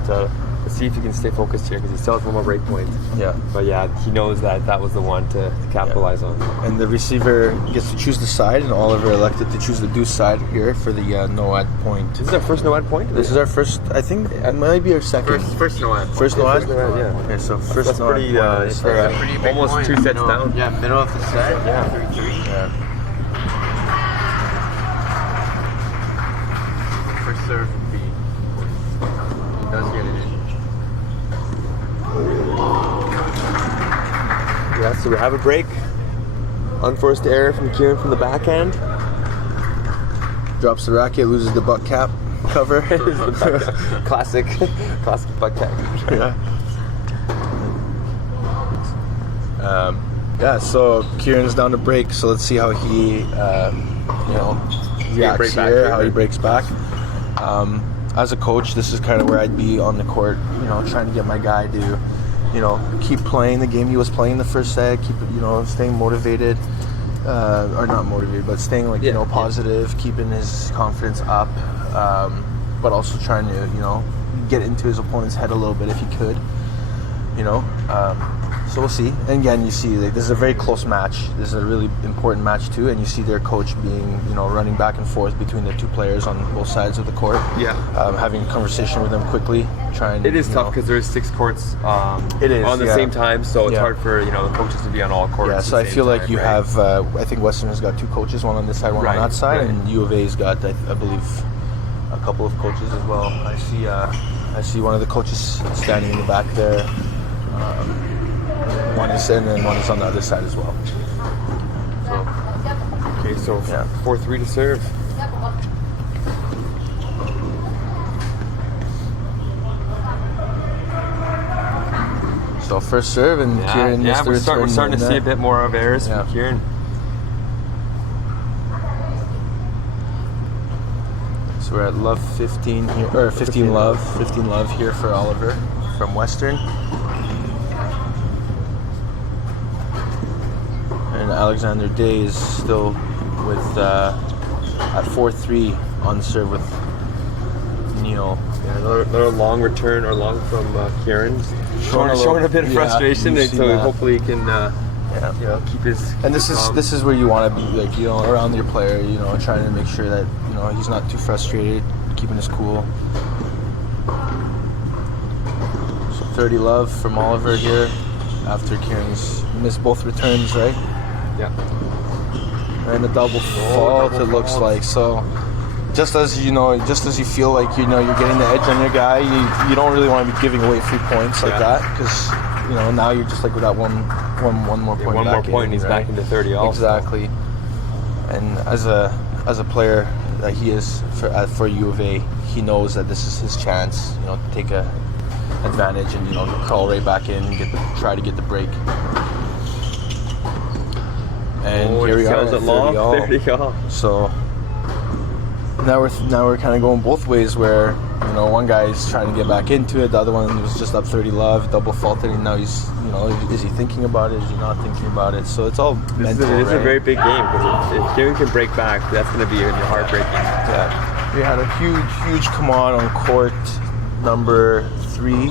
let's see if he can stay focused here because he still has one more break point. Yeah. But yeah, he knows that was the one to capitalize on. And the receiver gets to choose the side, and Oliver elected to choose the deuce side here for the no ad point. This is our first no ad point. This is our first. I think it might be our second. First no ad. First no ad. First no ad, yeah. Okay, so first That's no pretty. ad point. For, That's a pretty big almost point. 2 sets Middle- down. Yeah, middle of the set. Yeah. 3-3. Yeah. First serve would be. He does get it in. Yeah, so we have a break. Unforced error from Kieran from the backhand. Drops the racket, loses the butt cap cover. Classic butt tag. Yeah. Yeah, so Kieran's down to break, so let's see how he, reacts here, how he breaks back. As a coach, this is kind of where I'd be on the court, trying to get my guy to, keep playing the game he was playing the first set, keep, staying motivated, or not motivated, but staying positive, keeping his confidence up, but also trying to, get into his opponent's head a little bit if he could, So we'll see. And again, you see this is a very close match. This is a really important match too, and you see their coach being, running back and forth between the two players on both sides of the court. Yeah. Having a conversation with them quickly. It is tough because there's 6 courts on the same time, so it's hard for the coaches to be on all courts. Yeah, so I feel like you have. I think Western has got 2 coaches, one on this side, one on that side, and U of A's got, I believe, a couple of coaches as well. I see one of the coaches standing in the back there. One is in and one is on the other side as well. So 4-3 to serve. So first serve and Kieran. We're starting to see a bit more of errors from Kieran. So we're at love 15 here, or 15 love here for Oliver from Western. And Alexander Day is still with at 4-3 on serve with Neil. Yeah, another long return or long from Kieran. Showing a bit of frustration, and so hopefully he can keep his. And this is where you want to be, around your player, trying to make sure that he's not too frustrated, keeping his cool. So 30 love from Oliver here after Kieran's missed both returns, right? Yeah. And a double fault, it looks like. So just as you feel like you're getting the edge on your guy, you don't really want to be giving away free points like that, because now you're just like with that one more point. One more point, he's back into 30 also. Exactly. And as a player that he is for U of A, he knows that this is his chance, to take a advantage and crawl right back in and try to get the break. And here we are at 30 all. So now we're kind of going both ways, where one guy is trying to get back into it, the other one was just up 30 love, double faulted, and now he's is he thinking about it, is he not thinking about it? So it's all mental. It's a very big game, because if Kieran can break back, that's going to be heartbreaking. Yeah, we had a huge come on court number 3,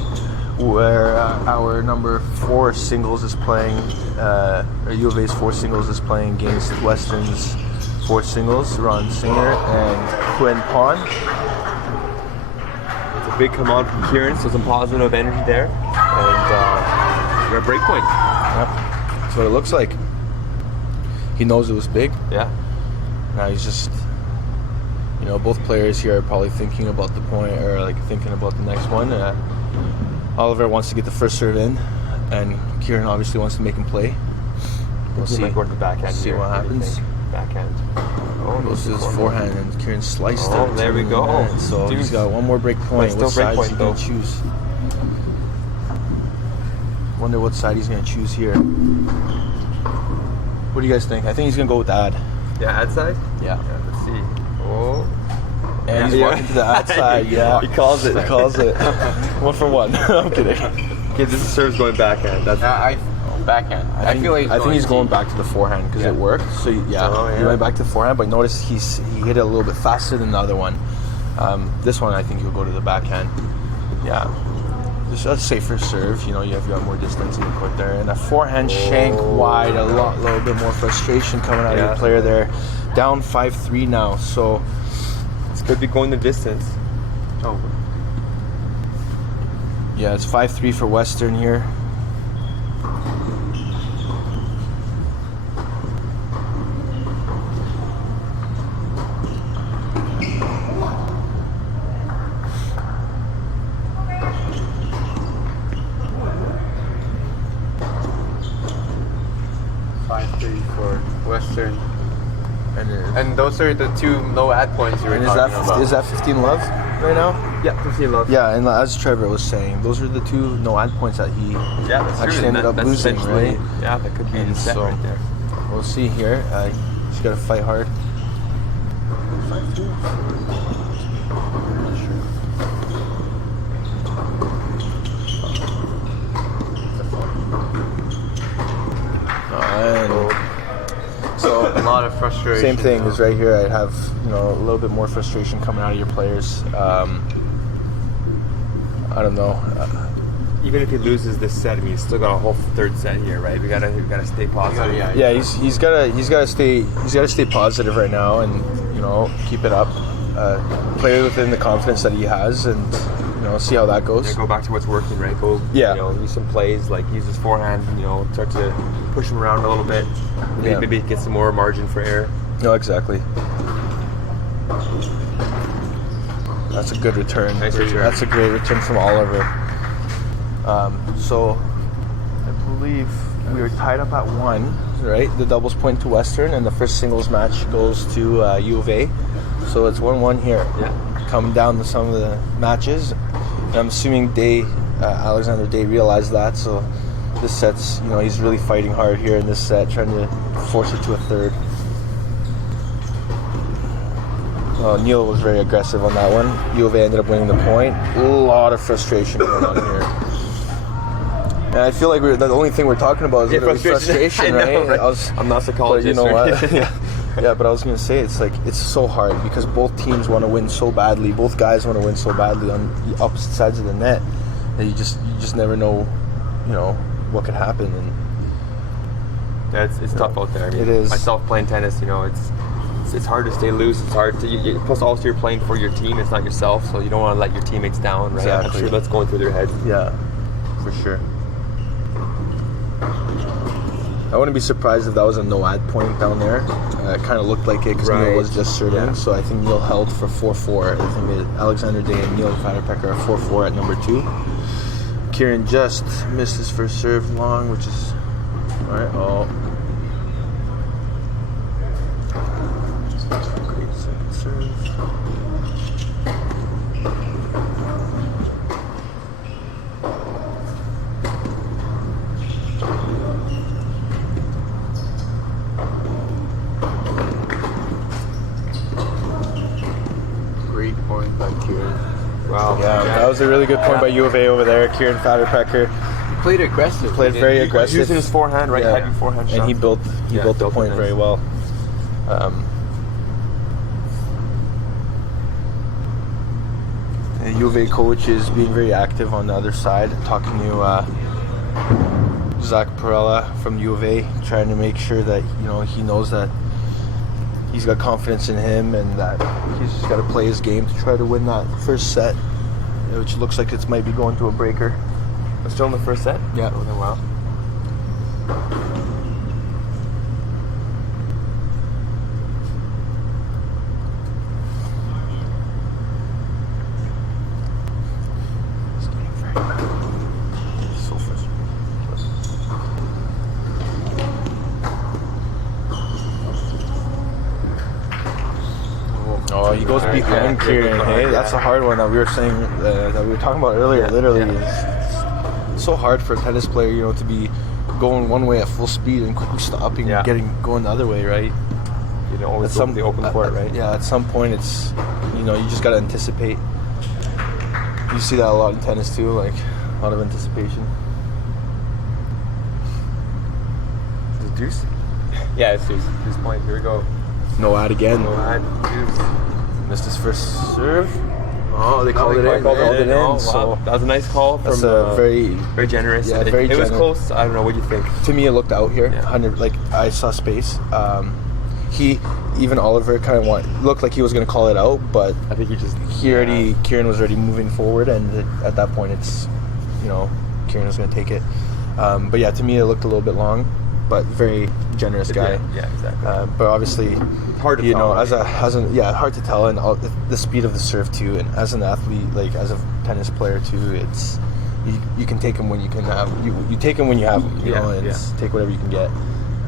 where our number 4 singles is playing, or U of A's 4 singles is playing against Western's 4 singles, Ron Singer and Quinn Pond. It's a big come on from Kieran, so some positive energy there, and we're at break point. Yep, that's what it looks like. He knows it was big. Yeah. Now he's just, both players here are probably thinking about the point, or thinking about the next one. Oliver wants to get the first serve in, and Kieran obviously wants to make him play. We'll see. Might go to the backhand. See what happens. Backhand. Goes to his forehand, and Kieran sliced it. Oh, there we go. So he's got one more break point. What side is he going to choose? Wonder what side he's going to choose here. What do you guys think? I think he's going to go with ad. Yeah, ad side? Yeah. Let's see. Oh. And he's walking to the outside, He calls it. He calls it. 1 for 1. I'm kidding. Okay, this serves going backhand. That's backhand. I think he's going back to the forehand because it worked. So he went back to the forehand, but notice he hit it a little bit faster than the other one. This one, I think he'll go to the backhand. Yeah, just a safer serve. You have got more distance in the court there, and a forehand shank wide. A little bit more frustration coming out of your player there. Down 5-3 now. So. Could be going the distance. Oh. Yeah, it's 5-3 for Western here. And those are the 2 no ad points you were And talking about. is that 15 love right now? Yeah, 15 love. Yeah, and as Trevor was saying, those are the 2 no ad points that he That's actually true. ended up That's losing, essentially- right? Yeah, that could be And the set so- right there. We'll see here. He's got to fight hard. So a lot of frustration. Same thing is right here. I'd have a little bit more frustration coming out of your players. I don't know. Even if he loses this set, I mean, he's still got a whole third set here, right? We gotta stay positive. Yeah, he's gotta stay positive right now, and keep it up. Play within the confidence that he has, and see how that goes. Go back to what's working, right? Go, use some plays, like use his forehand, start to push him around a little bit. Maybe get some more margin for error. No, exactly. That's a good return. Nice return. That's a great return from Oliver. So, I believe we were tied up at 1, right? The doubles point to Western, and the first singles match goes to U of A. So it's 1-1 here. Yeah. Coming down to some of the matches, and I'm assuming Alexander Day realized that. So this set's, he's really fighting hard here in this set, trying to force it to a third. Neil was very aggressive on that one. U of A ended up winning the point. A lot of frustration going on here. And I feel like the only thing we're talking about is frustration, I know, right? right? I'm not psychologist. But you know what? Yeah, but I was going to say, it's so hard because both teams want to win so badly. Both guys want to win so badly on the opposite sides of the net that you just never know, what could happen. And it's tough out there. I mean, it is. Myself playing tennis, it's hard to stay loose. It's hard to. Plus, also you're playing for your team. It's not yourself, so you don't want to let your teammates down, right? Exactly. I'm sure that's going through their heads. Yeah, for sure. I wouldn't be surprised if that was a no ad point down there. It kind of looked like it because Neil was just serving. Yeah. So I think Neil held for 4-4. I think that Alexander Day and Neil Fatterpecker are 4-4 at number 2. Kieran just missed his first serve long, which is alright. Great second serve. Great point by Kieran. Wow. Yeah, that was a really good point by U of A over there. Kieran Fatterpecker Played aggressive. played very aggressive. Using his forehand, right? Heavy forehand shot. And he built the point very well. The U of A coach is being very active on the other side, talking to Zach Perella from U of A, trying to make sure that he knows that he's got confidence in him and that he's just got to play his game to try to win that first set, which looks like it might be going to a breaker. We're still in the first set? Yeah. Oh, wow. So frustrating. Oh, he goes behind Kieran. Hey, that's a hard one that we were saying that we were talking about earlier. Literally, it's so hard for a tennis player, to be going one way at full speed and quickly stopping and going the other way, right? You don't always go to the open court, right? Yeah, at some point it's you just got to anticipate. You see that a lot in tennis too, like a lot of anticipation. Is it deuce? Yeah, it's deuce. Deuce point. Here we go. No ad again. No ad. Deuce. Missed his first serve. Oh, they called it in. Called it in. Oh, So wow. that was a nice call from. That's a very generous. Yeah, It very was generous. close. I don't know. What do you think? To me, it looked out here. Yeah. 100. Like I saw space. Even Oliver kind of looked like he was going to call it out, but I think he just. Kieran was already moving forward, and at that point, it's Kieran was going to take it. But yeah, to me, it looked a little bit long, but very generous guy. Yeah, exactly. But obviously, hard to tell. hard to tell, and the speed of the serve too. And as an athlete, like as a tennis player too, it's you can take them when you can have you take them when you have them, and take whatever you can get.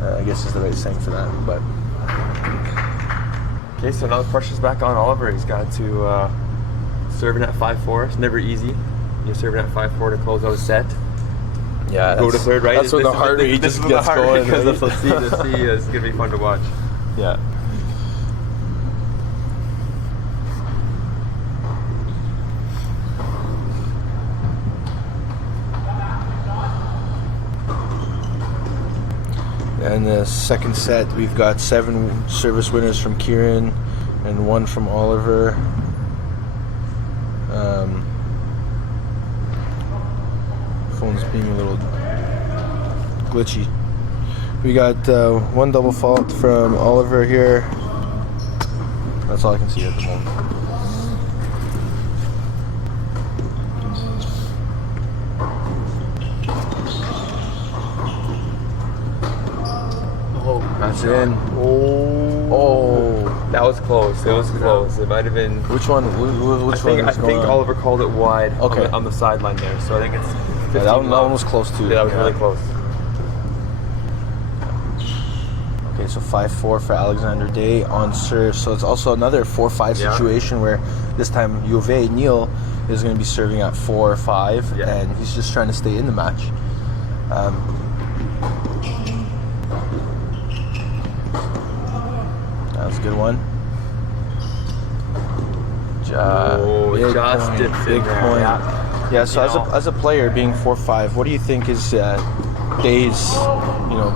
I guess is the right saying for that. But Okay, so now the pressure's back on Oliver. He's got to serving at 5-4. It's never easy. You're serving at 5-4 to close out a set. Yeah, go to third, right? That's when the heart rate just gets going. Because Right? let's see, it's gonna be fun to watch. Yeah. And the second set, we've got 7 service winners from Kieran and 1 from Oliver. Phone's being a little glitchy. We got 1 double fault from Oliver here. That's all I can see at the moment. That's in. Oh, that was close. It was close. It might have been. Which one? Which one? I think Oliver called it wide. Okay. On the sideline there. So I think it's. Yeah, that one was close too. Yeah, that was really close. Okay, so 5-4 for Alexander Day on serve. So it's also another 4-5 situation where this time U of A, Neil, is going to be serving at 4-5, and he's just trying to stay in the match. That was a good one. Just dips big in there. point. Yeah, so You know, as a player being 4-5, what do you think is Day's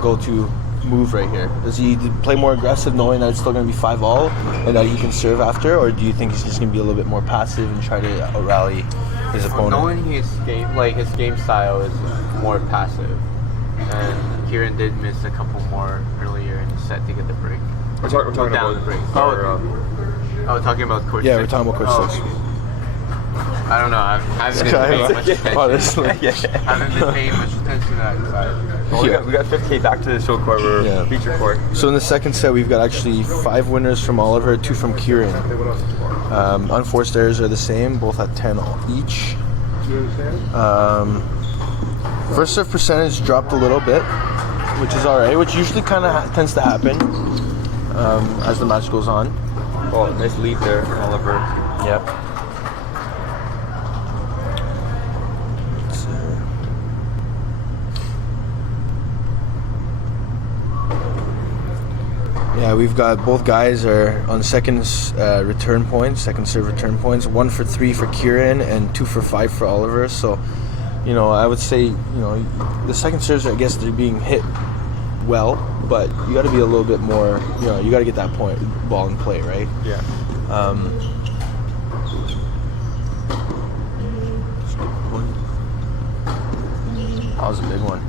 go-to move right here? Does he play more aggressive knowing that it's still going to be 5-all and that he can serve after, or do you think he's just going to be a little bit more passive and try to rally his opponent? Knowing his game style is more passive, and Kieran did miss a couple more earlier in the set to get the break. We're talking down about the break. We're talking about court 6. Yeah, we're talking about court 6. Okay. I don't know. I haven't been paying much attention. Honestly. I haven't been paying much attention to that side. Well, we got 5K back to the show court, feature court. So in the second set, we've got actually 5 winners from Oliver, 2 from Kieran. Unforced errors are the same, both at 10 each. First serve percentage dropped a little bit, which is alright, which usually kind of tends to happen as the match goes on. Oh, nice lead there, Oliver. Yep. Yeah, we've got both guys are on second return points, second serve return points. 1 for 3 for Kieran and 2 for 5 for Oliver. So, I would say, the second serves, I guess they're being hit well, but you got to be a little bit more, you got to get that ball in play, right? Yeah. That was a big one.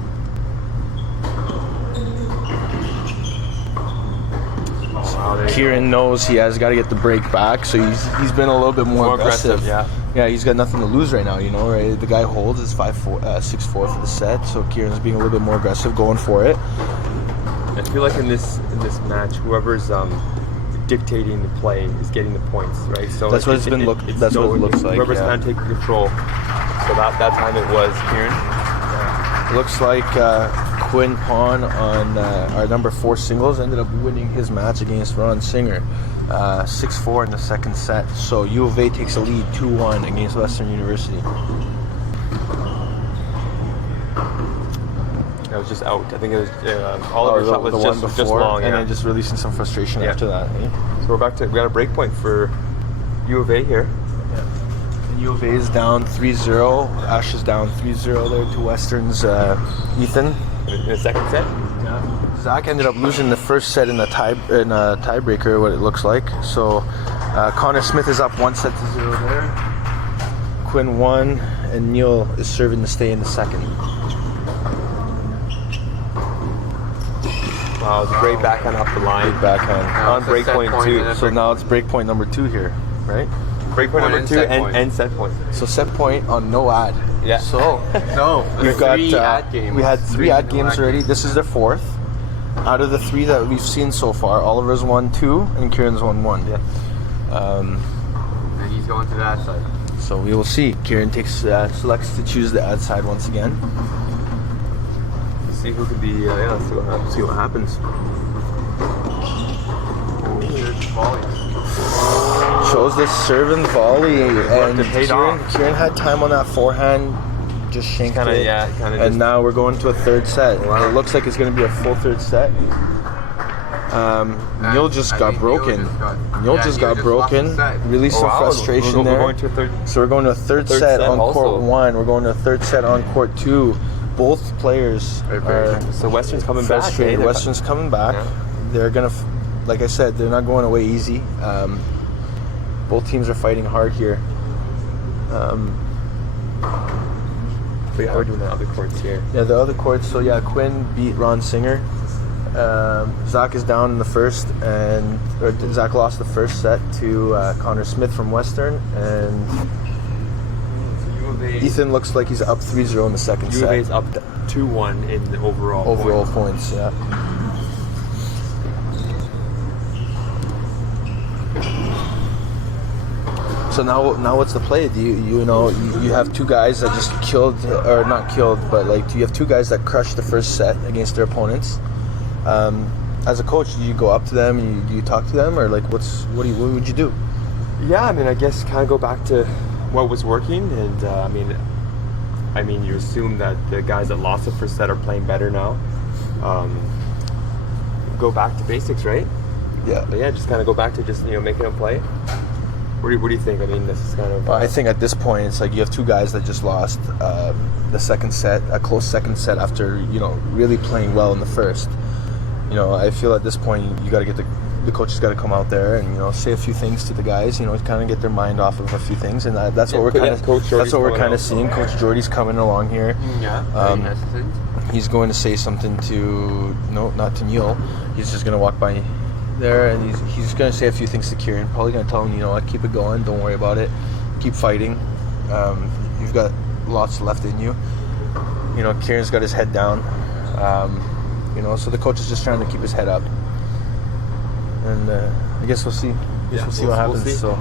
Kieran knows he has got to get the break back, so he's been a little bit more aggressive. Yeah, he's got nothing to lose right now, right? The guy holds is 6-4 for the set, so Kieran's being a little bit more aggressive, going for it. I feel like in this match, whoever's dictating the play is getting the points, right? So that's what it looks like. Whoever's kind of taking control. So that time it was Kieran. Yeah. Looks like Quinn Pawn on our number 4 singles ended up winning his match against Ron Singer, 6-4 in the second set. So U of A takes a lead 2-1 against Western University. That was just out. I think it was Oliver's shot was just long, and then just releasing some frustration after that. Eh? So we're back to we got a break point for U of A here. And U of A is down 3-0. Ash is down 3-0 there to Western's Ethan. In the second set? Yeah. Zach ended up losing the first set in a tiebreaker, what it looks like. So Connor Smith is up 1-0 there. Quinn 1, and Neil is serving to stay in the second. Wow, it was a great backhand off the line. Great backhand. On break point 2. So now it's break point number 2 here, right? Break point number 2 and set point. So set point on no ad. Yeah. So we've got 3 ad games. We had 3 ad games already. This is their 4th. Out of the 3 that we've seen so far, Oliver's won 2 and Kieran's won 1. Yeah. And he's going to the ad side. So we will see. Kieran selects to choose the ad side once again. See who could be. Let's see what happens. Oh, chose this serve and volley, and it paid off. Kieran had time on that forehand, just shanked it. And now we're going to a third set. Wow. It looks like it's going to be a full third set. Neil just got broken. Neil just got broken. Really some frustration there. So we're going to a third set on court 1. We're going to a third set on court 2. Both players are so Western's coming frustrated. back. Western's coming back. Yeah. They're gonna, like I said, they're not going away easy. Both teams are fighting hard here. But yeah, we're doing the other courts here. Yeah, the other courts. So yeah, Quinn beat Ron Singer. Zach is down in the first, Zach lost the first set to Connor Smith from Western, and Ethan looks like he's up 3-0 in the second set. U of A is up 2-1 in the overall points. Yeah. So now what's the play? Do you have two guys that just killed, or not killed, but like, do you have two guys that crushed the first set against their opponents? As a coach, do you go up to them and do you talk to them, or like what would you do? Yeah, I mean, I guess kind of go back to what was working, and I mean, you assume that the guys that lost the first set are playing better now. Go back to basics, right? Yeah. But yeah, just kind of go back to just making them play. What do you think? I mean, this is kind of. I think at this point, it's like you have two guys that just lost the second set, a close second set after really playing well in the first. I feel at this point you got to get the coaches got to come out there and say a few things to the guys. Kind of get their mind off of a few things, and that's what we're kind of seeing. Coach Jordy's coming along here. Yeah. He's going to say something to not to Neil. He's just going to walk by there, and he's going to say a few things to Kieran. Probably going to tell him, keep it going, don't worry about it, keep fighting. You've got lots left in you. Kieran's got his head down. So the coach is just trying to keep his head up, and I guess we'll see. We'll see what happens. So,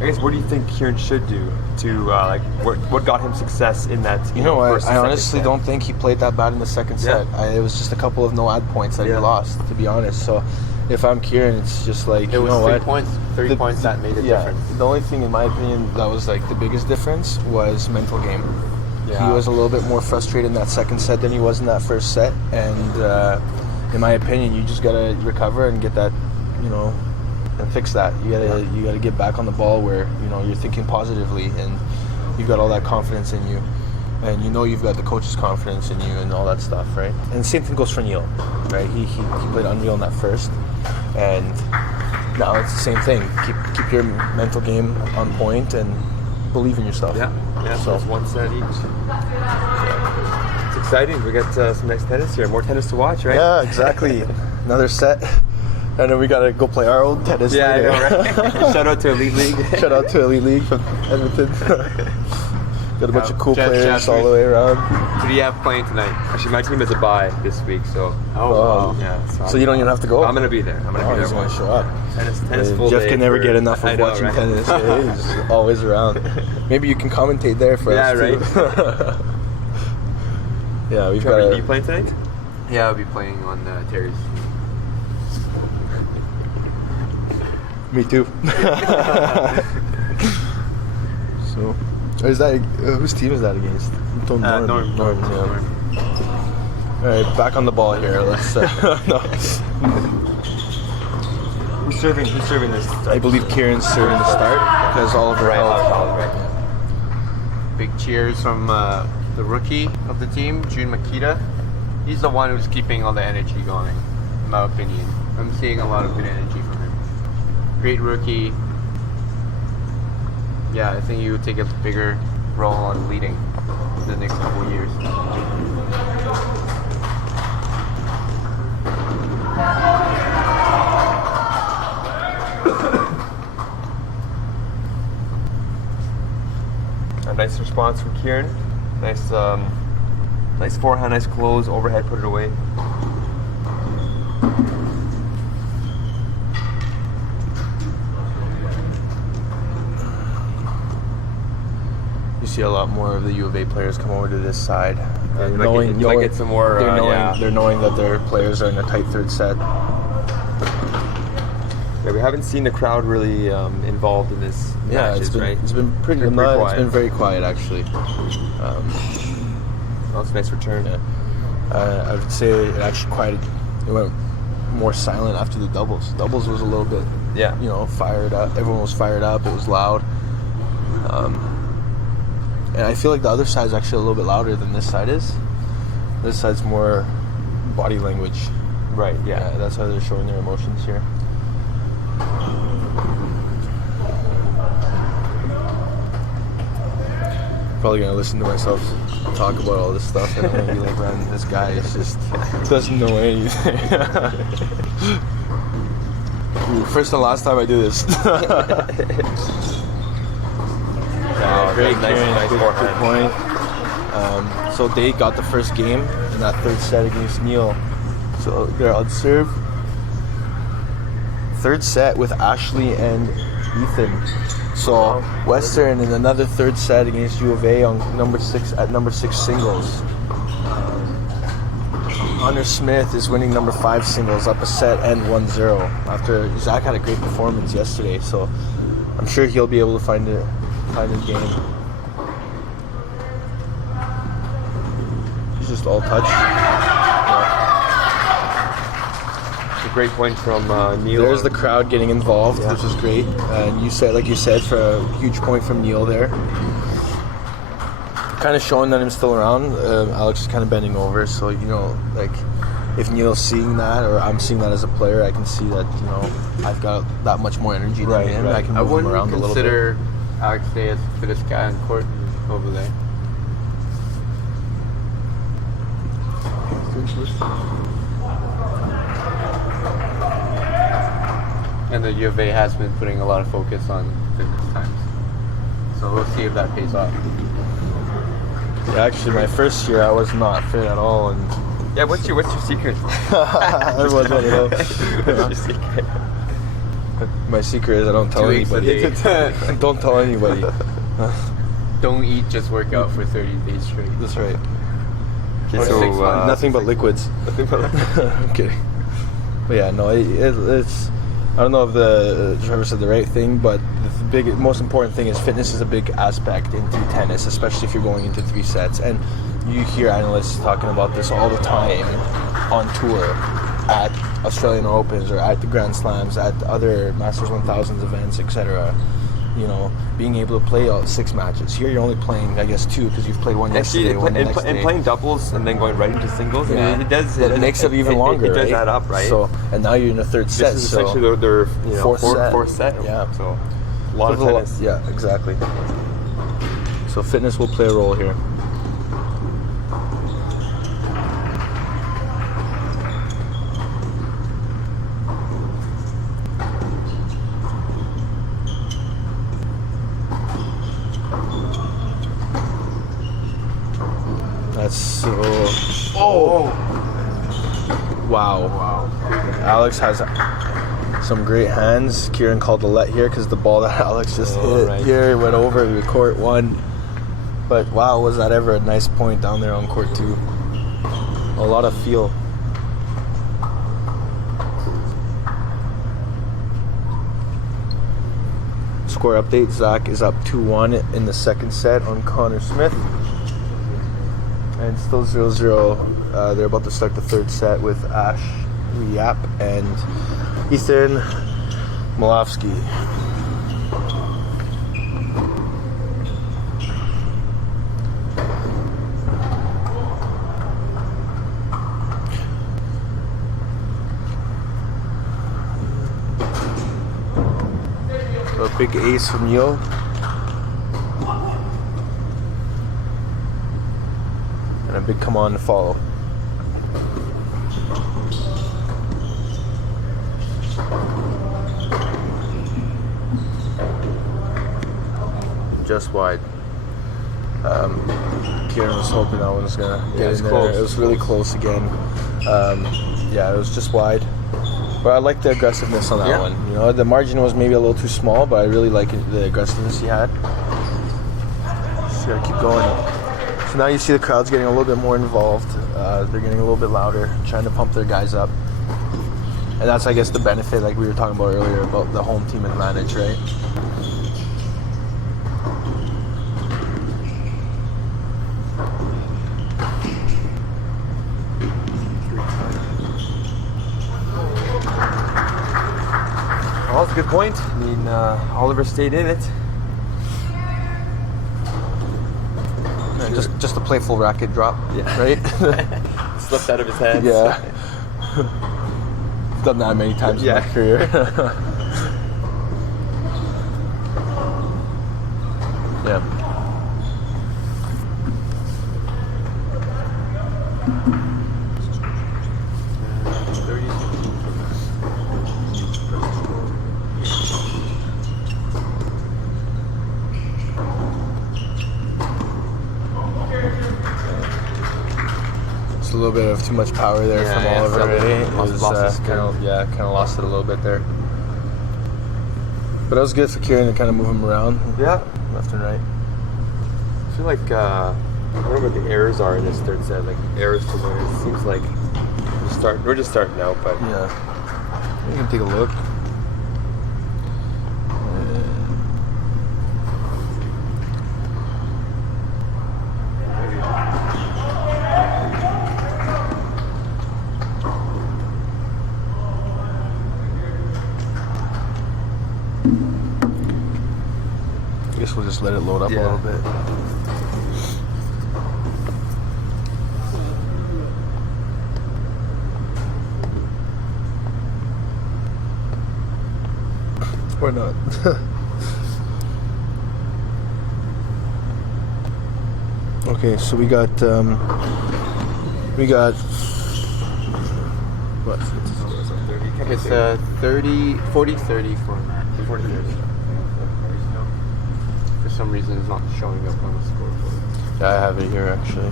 I guess, what do you think Kieran should do to what got him success in that? I honestly don't think he played that bad in the second set. It was just a couple of no ad points that he lost, to be honest. So, if I'm Kieran, it's just like it was 3 points that made a difference. The only thing, in my opinion, that was like the biggest difference was mental game. Yeah. He was a little bit more frustrated in that second set than he was in that first set, and in my opinion, you just gotta recover and get that, and fix that. You gotta get back on the ball where you're thinking positively and you've got all that confidence in you, and you've got the coach's confidence in you and all that stuff, right? And the same thing goes for Neil, right? He played unreal in that first, and now it's the same thing. Keep your mental game on point and believe in yourself. So it's one set each. It's exciting. We got some nice tennis here. More tennis to watch, right? Yeah, exactly. Another set. And then we gotta go play our old tennis. Yeah, later. I know, right? Shout out to Elite League. Shout out to Elite League from Edmonton. Got a bunch of cool players all the way around. Who do you have playing tonight? Actually, my team is a bye this week, so. Oh, yeah. So you don't even have to go? I'm gonna be there. I'm gonna be there. He's gonna show up. Tennis full Jeff day can never get enough of watching tennis. He's always around. Maybe you can commentate there for us too. Right. Yeah, we've Trevor, got. Are you playing tonight? Yeah, I'll be playing on Terry's. Me too. So, is that whose team is that against? Norm. All right, back on the ball here. Let's. No. Who's serving this? I believe Kieran's serving the start because Oliver held. Right. Big cheers from the rookie of the team, June Makita. He's the one who's keeping all the energy going, in my opinion. I'm seeing a lot of good energy from him. Great rookie. Yeah, I think he would take a bigger role on leading in the next couple of years. A nice response from Kieran. Nice forehand, nice close, overhead, put it away. You see a lot more of the U of A players come over to this side. Might get some more. They're knowing that their players are in a tight third set. Yeah, we haven't seen the crowd really involved in this matches, right? It's been pretty quiet. It's been very quiet, actually. That's a nice return. Yeah. I would say it actually quieted. It went more silent after the doubles. Doubles was a little bit, fired up. Everyone was fired up. It was loud. And I feel like the other side is actually a little bit louder than this side is. This side's more body language. Right, yeah. That's how they're showing their emotions here. Probably gonna listen to myself talk about all this stuff and I'm gonna be like, man, this guy is just doesn't know anything. First and last time I do this. Wow, Great, nice good point. So they got the first game in that third set against Neil. So they're on serve. Third set with Ashley and Ethan. So Western in another third set against U of A on number 6 singles. Hunter Smith is winning number 5 singles up a set and 1-0 after Zach had a great performance yesterday. So I'm sure he'll be able to find a game. He's just all touch. A great point from Neil. There's the crowd getting involved, which is great. And you said, for a huge point from Neil there. Kind of showing that I'm still around. Alex is kind of bending over, so if Neil's seeing that or I'm seeing that as a player, I can see that I've got that much more energy than him. I can move him around a little bit. I wouldn't consider Alex Day as the fittest guy on court over there. And the U of A has been putting a lot of focus on fitness times. So we'll see if that pays off. Yeah, actually, my first year I was not fit at all, and yeah, what's your secret? I wasn't. What's your secret? My secret is I don't tell 2 weeks a anybody. day. Don't tell anybody. Don't eat, just work out for 30 days straight. That's right. Okay, so Nothing but liquids. Okay. But yeah, no, it's. I don't know if Trevor said the right thing, but the most important thing is fitness is a big aspect into tennis, especially if you're going into 3 sets. And you hear analysts talking about this all the time on tour, at Australian Opens or at the Grand Slams, at other Masters 1000s events, etc. Being able to play 6 matches. Here you're only playing, I guess, 2 because you've played one yesterday, one the next day. And playing doubles and then going right into singles, yeah. It makes it even longer. It does right? add up, right? So, and now you're in a third set. This is essentially their fourth set. Yeah. So a lot of tennis. Yeah, exactly. So fitness will play a role here. That's so... Wow. Alex has some great hands. Kieran called the let here because the ball that Alex just hit here went over the court 1. But wow, was that ever a nice point down there on court 2. A lot of feel. Score update, Zach is up 2-1 in the second set on Connor Smith. And still 0-0. They're about to start the third set with Ash Yap and Ethan Malofsky. A big ace from Yo. And a big come on to follow. Just wide. Kieran was hoping that one was gonna get in there. Close. It was really close again. It was just wide. But I like the aggressiveness on that one. The margin was maybe a little too small, but I really like the aggressiveness he had. Just gotta keep going. So now you see the crowd's getting a little bit more involved. They're getting a little bit louder, trying to pump their guys up. And that's, I guess, the benefit, like we were talking about earlier, about the home team advantage, right? Well, that's a good point. I mean, Oliver stayed in it. And just a playful racket drop, Yeah. right? Slipped out of his hands. Yeah. Done that many times in my career. Yeah. A little bit of too much power there from Oliver. It was kind of lost it a little bit there. But it was good for Kieran to kind of move him around. Yeah, left and right. I feel like I wonder what the errors are in this third set. Like errors to win. It seems like we're just starting out, but yeah, you can take a look. I guess we'll just let it load up a little bit. Or not. Okay, so we got what? It's 30, 40, 30 for 40, 30. For some reason, it's not showing up on the scoreboard. Yeah, I have it here actually.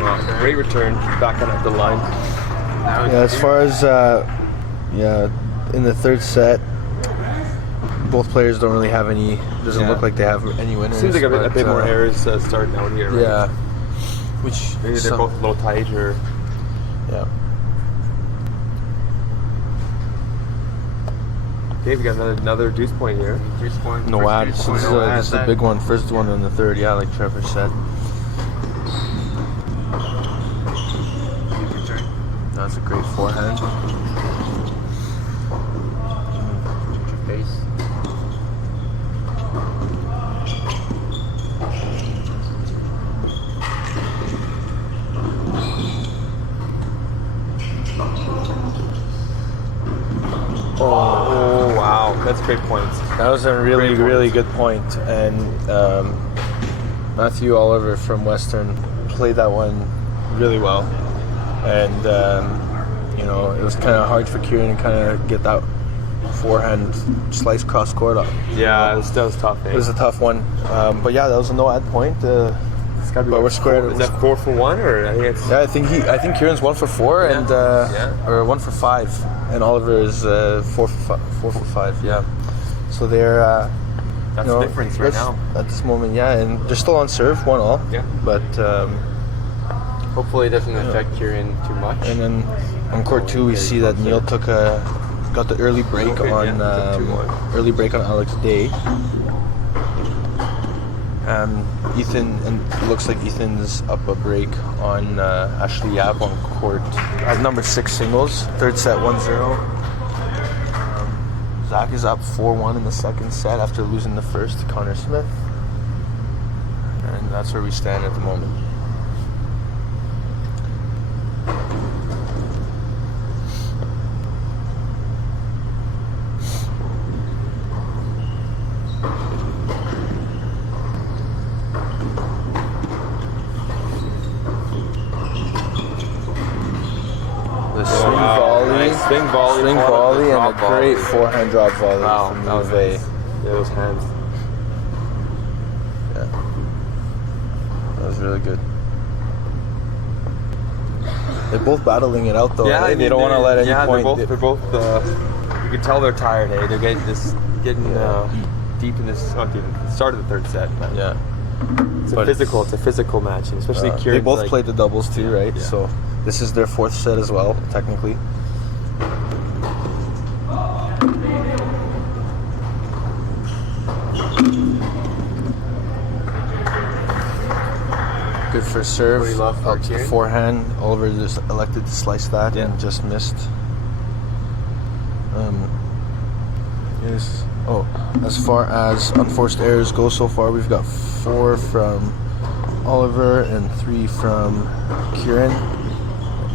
Wow, great return back on the line. Yeah, as far as in the third set, both players don't really have any. Doesn't look like they have any winners. Seems like a bit more errors starting out here. Right? Yeah, which maybe they're both a little tight or. Yeah. Okay, we got another deuce point here. Deuce point. No ad. So this is a big one. First one in the third. Yeah, like Trevor said. That's a great forehand. Face. Oh wow, that's great points. That was a really good point. And Matthew Oliver from Western played that one really well. And it was kind of hard for Kieran to kind of get that forehand slice cross court up. Yeah, that was tough. It was a tough one. But yeah, that was a no ad point. It's gotta be but we're squared. Is that 4 for 1 or I think it's? Yeah, I think Kieran's 1 for 4 and or 1 for 5, and Oliver is 4 for 5. Yeah, so they're that's the difference right now at this moment. Yeah, and they're still on serve 1-1. Yeah, but hopefully it doesn't affect Kieran too much. And then on court 2, we see that Neil got the early break on Alex Day. Ethan, and it looks like Ethan's up a break on Ashley Yap on court at number 6 singles. Third set 1-0. Zach is up 4-1 in the second set after losing the first to Connor Smith. And that's where we stand at the moment. Swing volley and a great forehand drop volley from Uwe. Yeah, those hands. Yeah, that was really good. They're both battling it out though. Yeah, right? They don't want to let any point. They're both. You can tell they're tired. Hey, they're getting deep in this. Not deep. The start of the third set. But yeah, it's a physical match, and especially Kieran. They both played the doubles too, right? Yeah. So This is their fourth set as well, technically. Good first serve. What do you love for Up to the Kieran? forehand. Oliver just elected to slice that and just missed. Yes. Oh, as far as unforced errors go so far, we've got 4 from Oliver and 3 from Kieran,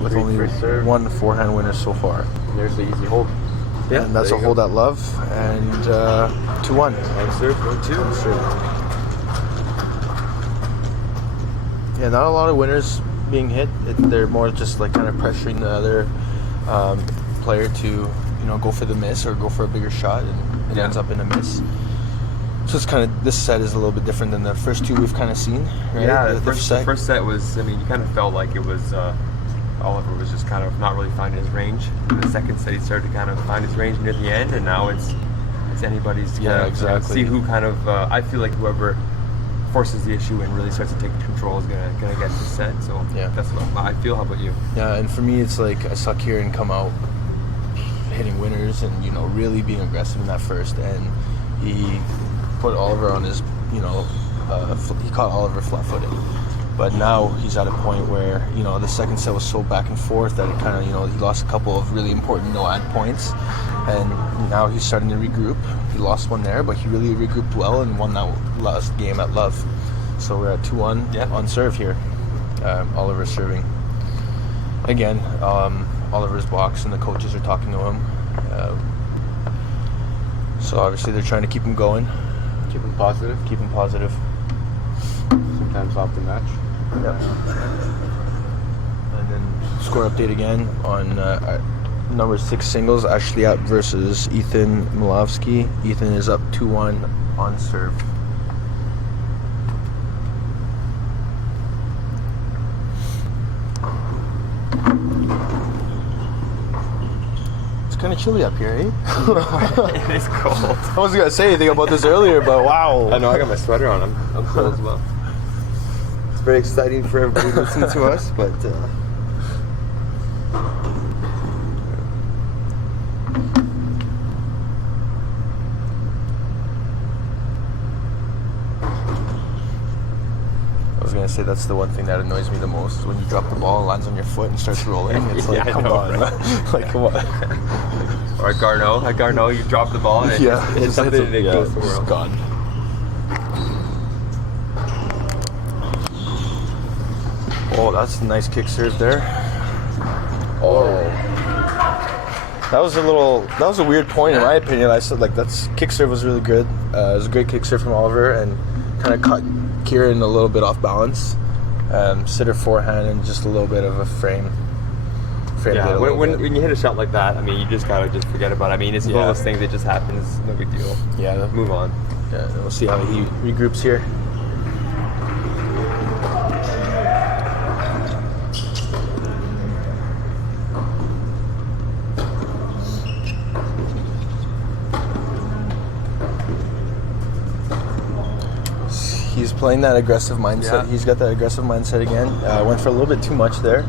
with 3 only first serve. 1 forehand winner so far. There's the easy hold. Yeah, And that's a there you hold go. at love, and 2-1. On serve, 1-2. Yeah, not a lot of winners being hit. They're more just like kind of pressuring the other player to, go for the miss or go for a bigger shot, and it ends up in a miss. So it's kind of, this set is a little bit different than the first 2 we've kind of seen, right? Yeah, the first set was, you kind of felt like it was, Oliver was just kind of not really finding his range. In the second set, he started to kind of find his range near the end, and now it's anybody's kind of, exactly. See who kind of, I feel like whoever forces the issue and really starts to take control is gonna get the set. So Yeah. that's what I feel. How about you? Yeah, and for me, it's like I saw Kieran come out hitting winners and really being aggressive in that first, and he put Oliver on his he caught Oliver flat-footed. But now he's at a point where the second set was so back and forth that it kind of he lost a couple of really important no-ad points, and now he's starting to regroup. He lost one there, but he really regrouped well and won that last game at love. So we're at 2-1 on serve here. Oliver serving again. Oliver's box, and the coaches are talking to him. So obviously they're trying to keep him going, Keep him positive. keep him positive. Sometimes off the match. Yep. And then score update again on number 6 singles, Ashley App versus Ethan Milovsky. Ethan is up 2-1 on serve. It's kind of chilly up here, eh? It is cold. I wasn't gonna say anything about this earlier, but wow. I know, I got my sweater on. I'm cold as well. It's very exciting for everybody listening to us, but I was gonna say that's the one thing that annoys me the most is when you drop the ball, it lands on your foot, and starts rolling. It's like, Yeah, I come know, on, right? like come on. or at Garneau, you drop the ball and it's something that goes somewhere it's else. gone. Oh, that's a nice kick serve there. Oh, that was a weird point in my opinion. I said that's kick serve was really good. It was a great kick serve from Oliver and kind of caught Kieran a little bit off balance. Sitter forehand and just a little bit of a frame. Yeah, when you hit a shot like that, I mean, you just gotta just forget about it. I mean, it's one of those things that just happens, no big deal. Yeah, Move on. Yeah, we'll see how he regroups here. He's playing that aggressive mindset. Yeah. He's got that aggressive mindset again. Went for a little bit too much there.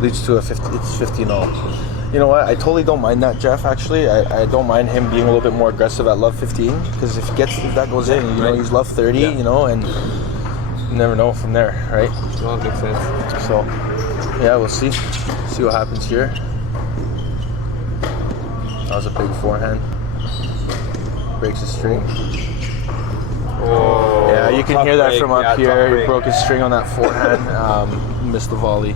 Leads to it's 50-0. You know what? I totally don't mind that, Jeff. Actually, I don't mind him being a little bit more aggressive at love 15 because if that goes in, he's love 30. Yeah. And you never know from there, right? Well, it makes sense. So, yeah, we'll see what happens here. That was a big forehand. Breaks his string. Oh, Yeah, you can hear that break. from up Yeah, here. tough He break. broke his string on that forehand. Missed the volley.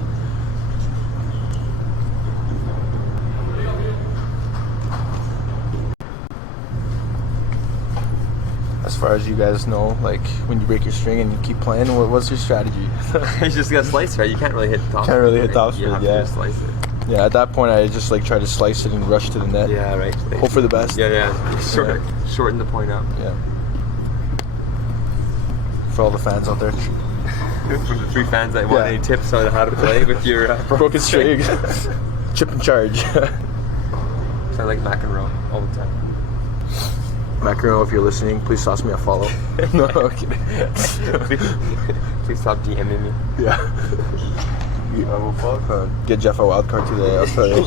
As far as you guys know, like when you break your string and you keep playing, what's your strategy? You just got sliced, right? You can't really hit top. Can't really hit top You speed, have to yeah. just slice it. Yeah, at that point, I just try to slice it and rush to the net. Yeah, right. Hope for the best. Yeah. Shorten the point up. Yeah. For all the fans out there, For the 3 fans that want any tips on how to play with your broken string, chip and charge. I like McEnroe all the time. Macaroni, if you're listening, please toss me a follow. No, okay. Please stop DMing me. Yeah. Get Jeff a wild card to the Australia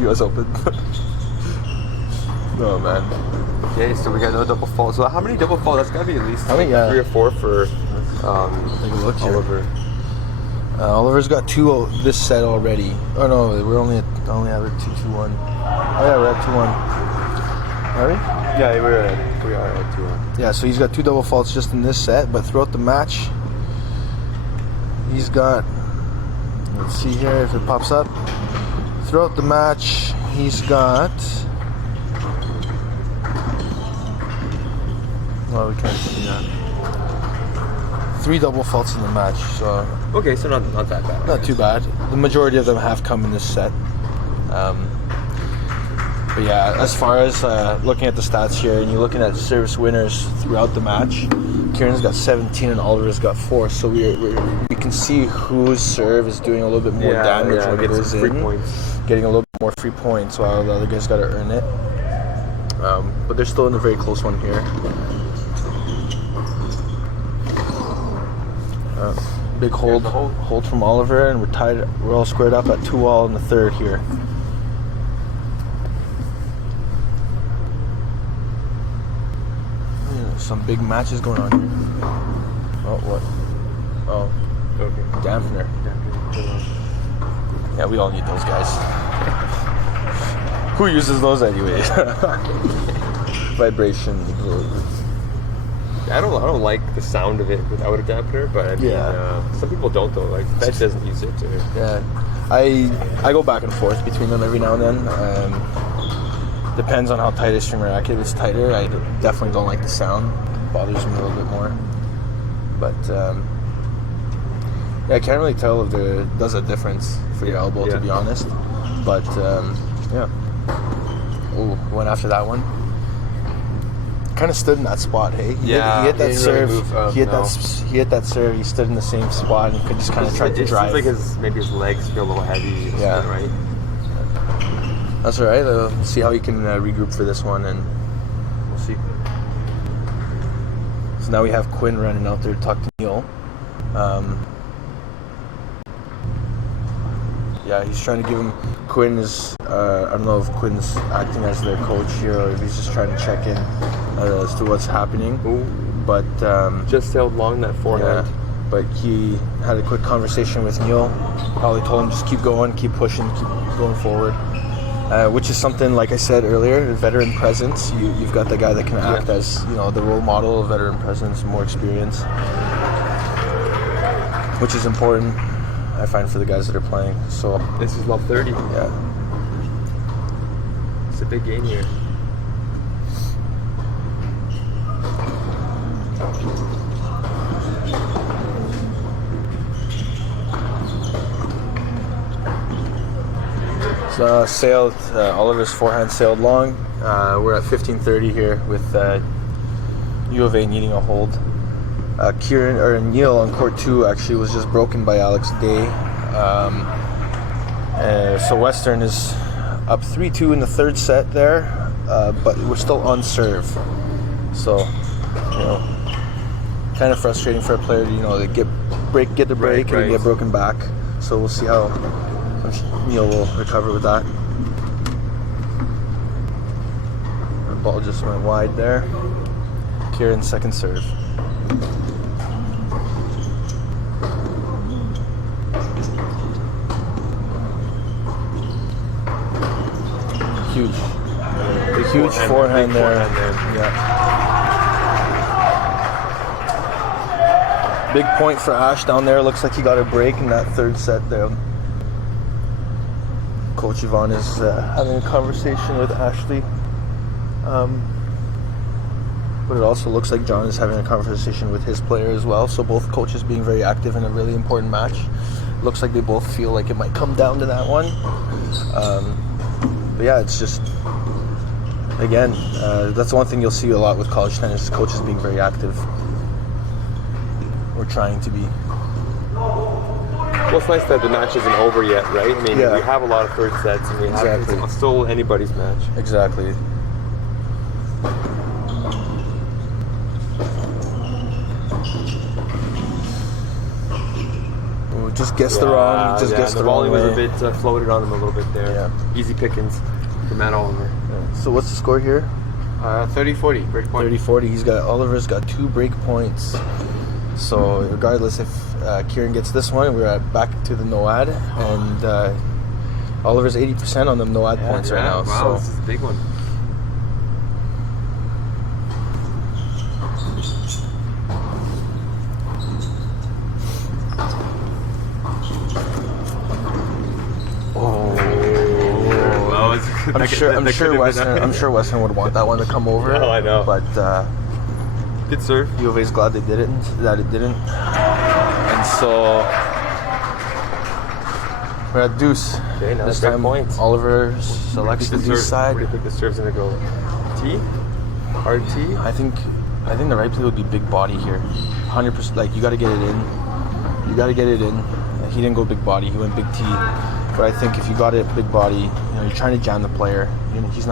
US Open. Oh man. Okay, so we got no double fault. So how many double fault? That's gotta be at least 3 or 4 for take a look here. Oliver. Oliver's got 2 this set already. Oh no, we're only have it 2-2-1. Oh yeah, we're at 2-1. Are we? Yeah, we are at 2-1. Yeah, so he's got 2 double faults just in this set, but throughout the match, he's got. Let's see here if it pops up. Throughout the match, he's got. Well, we can't see that. 3 double faults in the match, so. Okay, so not that bad. Not too bad. The majority of them have come in this set. But yeah, as far as looking at the stats here, and you're looking at service winners throughout the match, Kieran's got 17 and Oliver's got 4. So we can see whose serve is doing a little bit more damage when it goes in, getting a little bit more free points, while the other guy's got to earn it. But they're still in a very close one here. Big hold from Oliver, and we're tied. We're all squared up at 2-all in the third here. Some big matches going on here. Oh, what? Oh, Okay. dampener. Yeah, we all need those guys. Who uses those anyway? Vibration. I don't like the sound of it without a dampener, but I mean, some people don't though. Like Fed doesn't use it. Yeah, I go back and forth between them every now and then. Depends on how tight a string racket. If it's tighter, I definitely don't like the sound. It bothers me a little bit more. But yeah, I can't really tell if there does a difference for your elbow, to be honest. But yeah. Oh, went after that one. Kind of stood in that spot, hey? He hit that serve. He hit that serve. He stood in the same spot and could just kind of try to drive. It seems like maybe his legs feel a little heavy. Yeah. Right. That's all right. We'll see how he can regroup for this one, and we'll see. So now we have Quinn running out there to talk to Neil. Yeah, he's trying to give him. Quinn is. I don't know if Quinn's acting as their coach here, or if he's just trying to check in as to what's happening. Ooh. But Just sailed long that forehand. Yeah, but he had a quick conversation with Neil. Probably told him just keep going, keep pushing, keep going forward. Which is something, like I said earlier, veteran presence. You've got the guy that can act as the role model of veteran presence, more experience, which is important, I find, for the guys that are playing. So this is love 30. Yeah, it's a big game here. sailed. Oliver's forehand sailed long. We're at 15:30 here with U of A needing a hold. Neil on court 2 actually was just broken by Alex Day. So Western is up 3-2 in the third set there, but we're still on serve. So kind of frustrating for a player to get the break and get broken back. So we'll see how Neil will recover with that. The ball just went wide there. Kieran's second serve. Huge forehand there. Yeah. Big point for Ash down there. Looks like he got a break in that third set there. Coach Yvonne is having a conversation with Ashley. But it also looks like John is having a conversation with his player as well. So both coaches being very active in a really important match. Looks like they both feel like it might come down to that one. But yeah, it's just, again, that's the one thing you'll see a lot with college tennis, is coaches being very active. Or trying to be. Well, it's nice that the match isn't over yet, right? I mean, we have a lot of third sets, and it's still anybody's match. Exactly. Ooh, just guessed the wrong. Just guessed the wrong volley way. was a bit floated on him a little bit there. Yeah. Easy pickings for Matt Oliver. So what's the score here? 30-40, break point. 30-40. Oliver's got 2 break points. So regardless if Kieran gets this one, we're back to the no-ad, and Oliver's 80% on the no-ad points right now. Wow, So this is a big one. I'm sure Western would want that one to come over. Oh, I know. But Good serve. U of A's glad that it didn't. And so we're at deuce. Okay, now This break time points. Oliver selects the deuce side. Where do you think the serve's gonna go? T? RT? I think the right play would be big body here. 100%. Like, you got to get it in. You got to get it in. He didn't go big body. He went big T. But I think if you got it big body, you're trying to jam the player. He's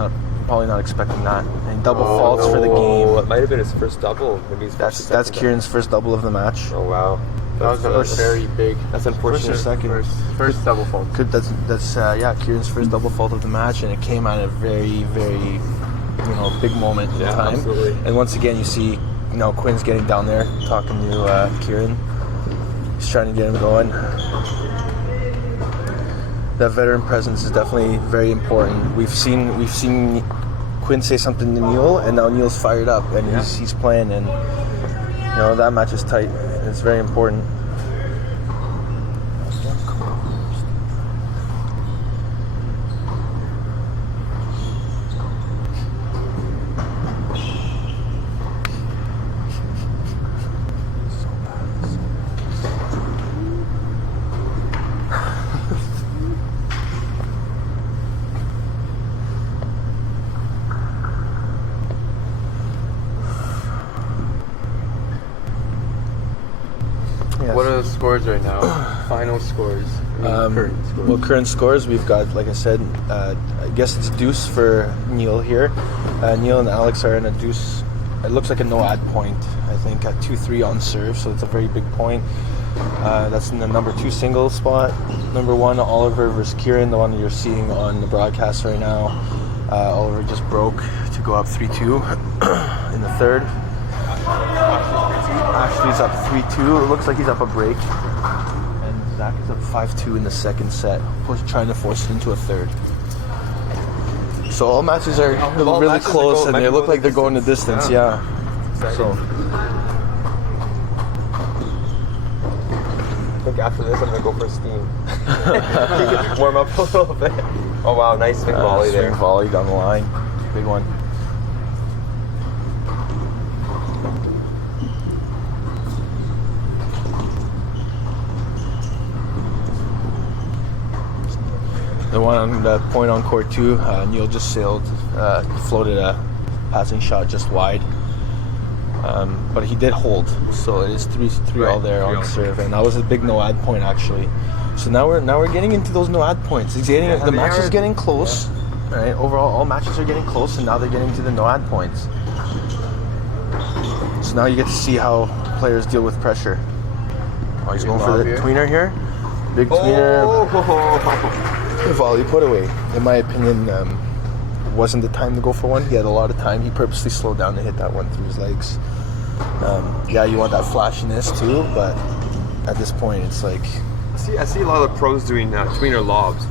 probably not expecting that. And double faults for the game. It might have been his first double. Maybe his That's Kieran's first double of the match. Oh wow. That was a very big. That's unfortunate. First or second. First double fault. That's Kieran's first double fault of the match, and it came at a very, very big moment in time. Absolutely. And once again, you see Quinn's getting down there talking to Kieran. He's trying to get him going. That veteran presence is definitely very important. We've seen Quinn say something to Neil, and now Neil's fired up, and he's playing, and that match is tight. It's very important. What are the scores right now? Final scores. Current scores. Well, current scores, we've got, like I said, I guess it's deuce for Neil here. Neil and Alex are in a deuce. It looks like a no-ad point, I think, at 2-3 on serve, so it's a very big point. That's in the number 2 single spot. Number 1, Oliver versus Kieran, the one that you're seeing on the broadcast right now. Oliver just broke to go up 3-2 in the third. Ashley's up 3-2. It looks like he's up a break. And Zach is up 5-2 in the second set, trying to force it into a third. So all matches are really close, and they look like they're going the distance. Yeah. So I think after this, I'm gonna go for a steam. Warm up a little bit. Oh wow, nice swing volley there. Swing volley down the line, big one. The one on the point on court 2, Neil just floated a passing shot just wide. But he did hold, so it is 3 all there on serve, and that was a big no-ad point actually. So now we're getting into those no-ad points. The match is getting close. Yeah. Right? Overall, all matches are getting close, and now they're getting to the no-ad points. So now you get to see how players deal with pressure. Oh, he's going for the tweener here. Big tweener. Volley put away. In my opinion, wasn't the time to go for one. He had a lot of time. He purposely slowed down to hit that one through his legs. You want that flashiness too, but at this point, it's like... I see a lot of pros doing tweener lobs.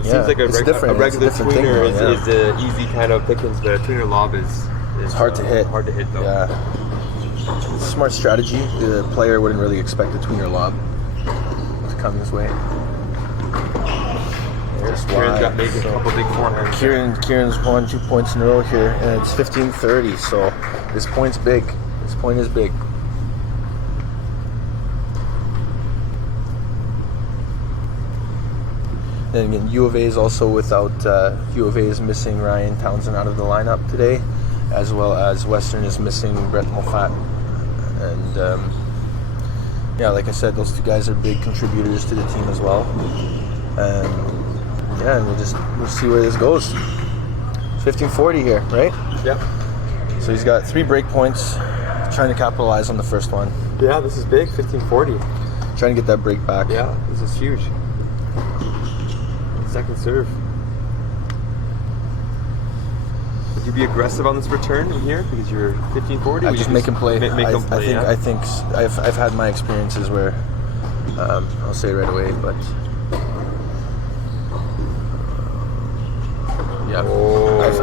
It seems like a regular tweener is an easy kind of pickings, but a tweener lob is hard to hit. Hard to hit though. Yeah. Smart strategy. The player wouldn't really expect a tweener lob to come his way. Kieran's got maybe a couple big forehands. Kieran's won 2 points in a row here, and it's 15-30, so this point's big. This point is big. Then again, U of A is also without, U of A is missing Ryan Townsend out of the lineup today, as well as Western is missing Brett Moffat. And like I said, those 2 guys are big contributors to the team as well. And we'll see where this goes. 15-40 here, right? Yep. So he's got 3 break points, trying to capitalize on the first one. Yeah, this is big, 15-40. Trying to get that break back. Yeah, this is huge. Second serve. Would you be aggressive on this return in here because you're 15-40? I just make him play. Make him play. I think I've had my experiences where I'll say it right away, but yeah,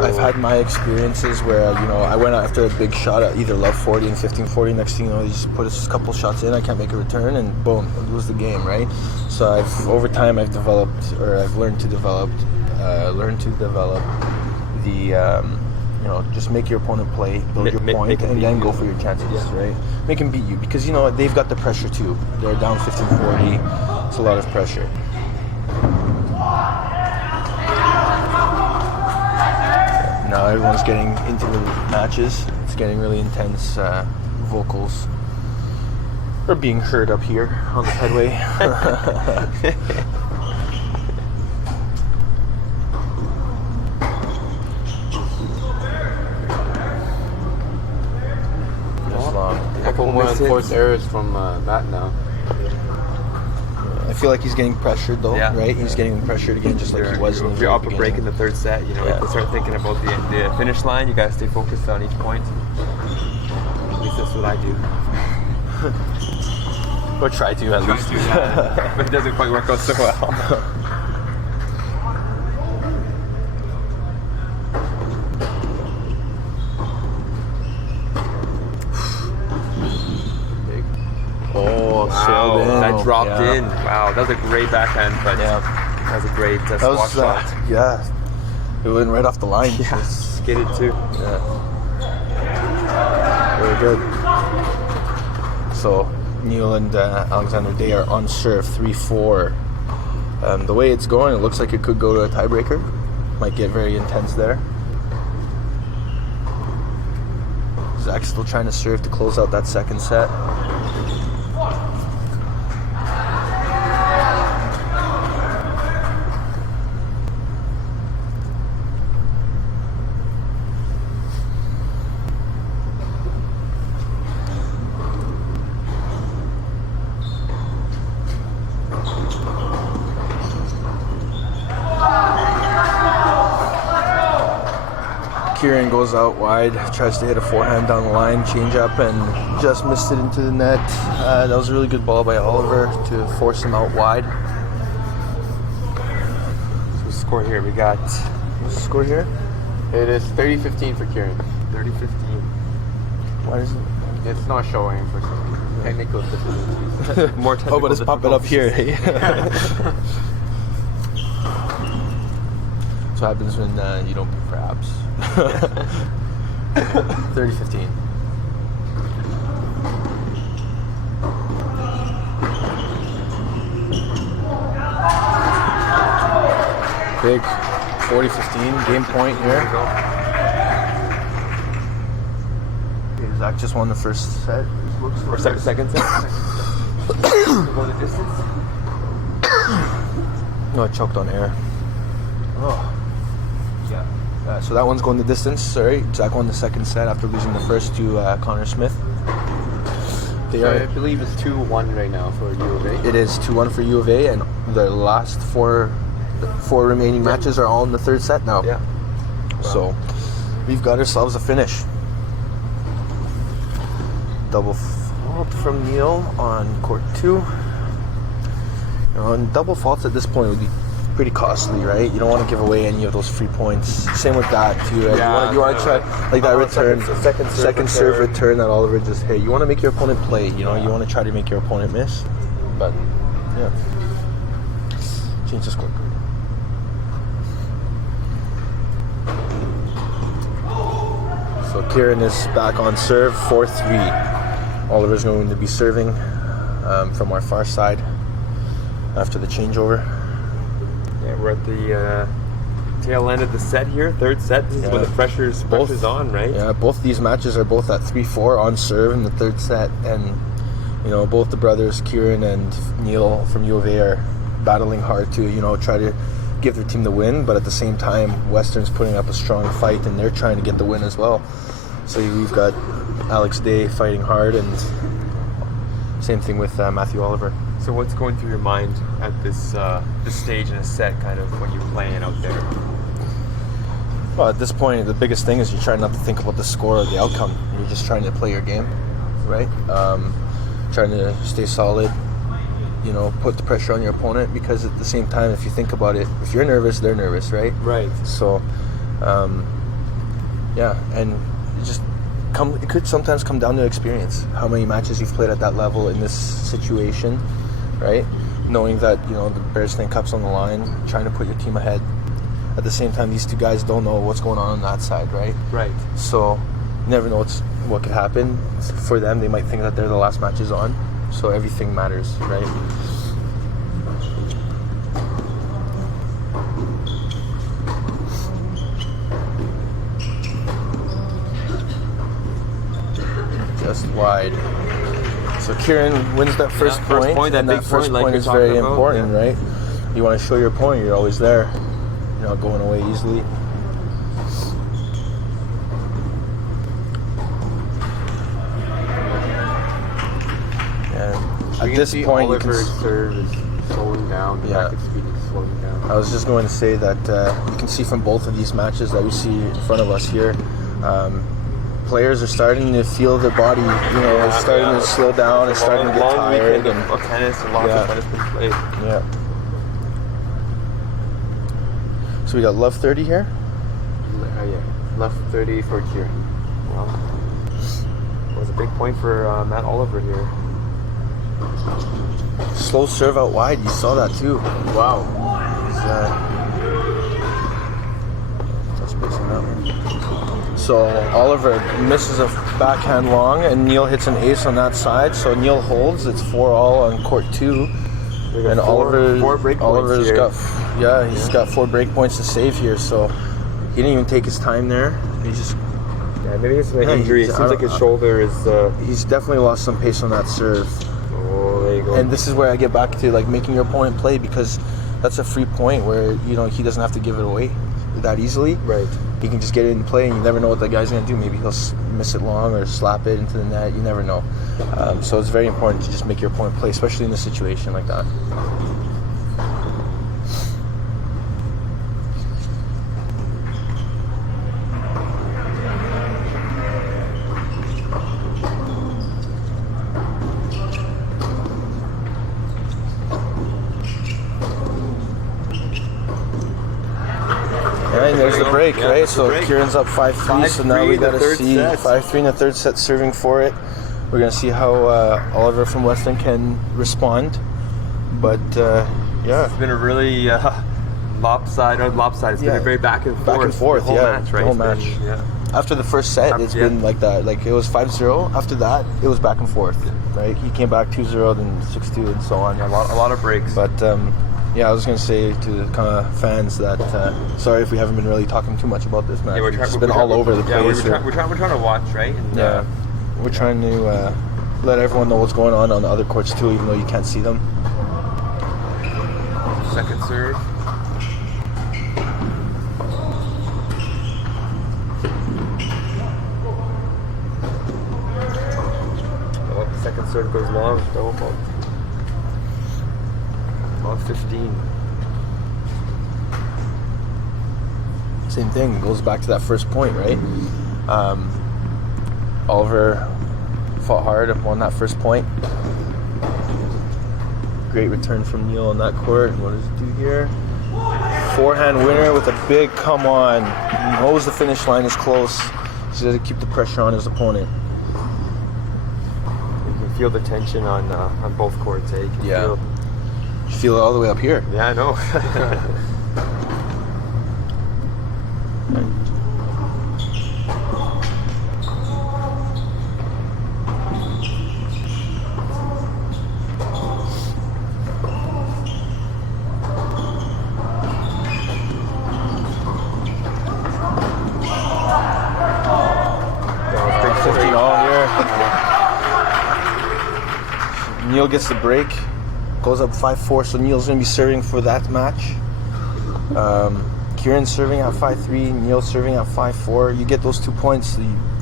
I've had my experiences where I went after a big shot at either love 40 and 15-40. Next thing you know, you just put a couple shots in, I can't make a return, and boom, I lose the game, right? So over time I've learned to develop the just make your opponent play, build your point, and then go for your chances, right? Make him beat you, because they've got the pressure too. They're down 15-40. It's a lot of pressure. Now everyone's getting into the matches. It's getting really intense. Vocals are being heard up here on the headway. Couple more forced errors from Matt now. I feel like he's getting pressured though, right? He's getting pressured again, just like he was. If you're up a break in the third set, you start thinking about the finish line. You gotta stay focused on each point. At least that's what I do. Or try to at least. But it doesn't quite work out so well. Wow, that dropped in. Wow, that was a great backhand, but that was a great squash shot. Yeah, it went right off the line. Yeah, skidded too. Yeah, very good. So Neil and Alexander Day are on serve 3-4. The way it's going, it looks like it could go to a tiebreaker. Might get very intense there. Zach's still trying to serve to close out that second set. Kieran goes out wide, tries to hit a forehand down the line, change up, and just missed it into the net. That was a really good ball by Oliver to force him out wide. So score here, we got... What's the score here? It is 30-15 for Kieran. 30-15. Why is it? It's not showing for some technical difficulties. More technical but it's popping up here. Hey? That's what happens when you don't pick for apps. 30-15. Big 40-15 game point here. Okay, Zach just won the first set. Or second set. No, I choked on air. Oh. So that one's going the distance. Sorry, Zach won the second set after losing the first to Connor Smith. I believe it's 2-1 right now for U of A. It is 2-1 for U of A, and the last four remaining matches are all in the third set now. Yeah. Wow. So we've got ourselves a finish. Double fault from Neil on court 2. And double faults at this point would be pretty costly, right? You don't want to give away any of those free points. Same with that too. Right? You want to try like that return, second serve return that Oliver just hit. You want to make your opponent play. You want to try to make your opponent miss. But yeah, change the score. So Kieran is back on serve, 4-3. Oliver's going to be serving from our far side after the changeover. Yeah, we're at the tail end of the set here, third set. This is when the pressure's on, right? Yeah, both these matches are both at 3-4 on serve in the third set, and both the brothers Kieran and Neil from U of A are battling hard to try to give their team the win, but at the same time Western's putting up a strong fight and they're trying to get the win as well. So we've got Alex Day fighting hard, and same thing with Matthew Oliver. So what's going through your mind at this stage in a set, kind of when you're playing out there? Well, at this point, the biggest thing is you try not to think about the score or the outcome. You're just trying to play your game, right? Trying to stay solid, put the pressure on your opponent, because at the same time, if you think about it, if you're nervous, they're nervous, right? Right. So, and it could sometimes come down to experience. How many matches you've played at that level in this situation, right? Knowing that, the Bears Stanley Cup's on the line, trying to put your team ahead. At the same time, these two guys don't know what's going on that side, right? Right. So, you never know what could happen. For them, they might think that they're the last matches on. So everything matters, right? Just wide. So Kieran wins that first point, and that first point is very important, right? You want to show your opponent you're always there. You're not going away easily. At this point, Oliver's serve is slowing down. The racket speed is slowing down. I was just going to say that you can see from both of these matches that we see in front of us here, players are starting to feel their body, starting to slow down, and starting to get tired. And tennis and lots of tennis been played. Yeah. So we got love 30 here? Left 30 for Kieran. Well, it was a big point for Matt Oliver here. Slow serve out wide. You saw that too. Wow. Touch base on that one. So Oliver misses a backhand long, and Neil hits an ace on that side. So Neil holds. It's 4-all on court 2. And Oliver's got he's got 4 break points to save here. So he didn't even take his time there. He just maybe it's an injury. It seems like his shoulder is. He's definitely lost some pace on that serve. Oh, there you go. And this is where I get back to making your opponent play, because that's a free point where he doesn't have to give it away that easily. Right. He can just get it in play, and you never know what that guy's going to do. Maybe he'll miss it long or slap it into the net. You never know. So it's very important to just make your opponent play, especially in a situation like that. And there's the break, right? So Kieran's up 5-3, so now we got to see 5-3 in the third set, serving for it. We're going to see how Oliver from Weston can respond. But, It's been a really lopsided. It's been a very back and forth the whole match, right? The whole match. After the first set, it's been like that. Like, it was 5-0. After that, it was back and forth, right? He came back 2-0, then 6-2, and so on. Yeah, a lot of breaks. But, I was going to say to the kind of fans that sorry if we haven't been really talking too much about this match. It's been all over the place. We're trying to watch, right? And, we're trying to let everyone know what's going on the other courts too, even though you can't see them. Second serve. Second serve goes long. About 15. Same thing, goes back to that first point, right? Oliver fought hard, won that first point. Great return from Neil on that court. What does he do here? Forehand winner with a big come on. He knows the finish line is close. He's got to keep the pressure on his opponent. You can feel the tension on both courts, eh? You feel it all the way up here. Yeah, I know. Neil gets the break, goes up 5-4, so Neil's going to be serving for that match. Kieran's serving at 5-3, Neil serving at 5-4. You get those 2 points,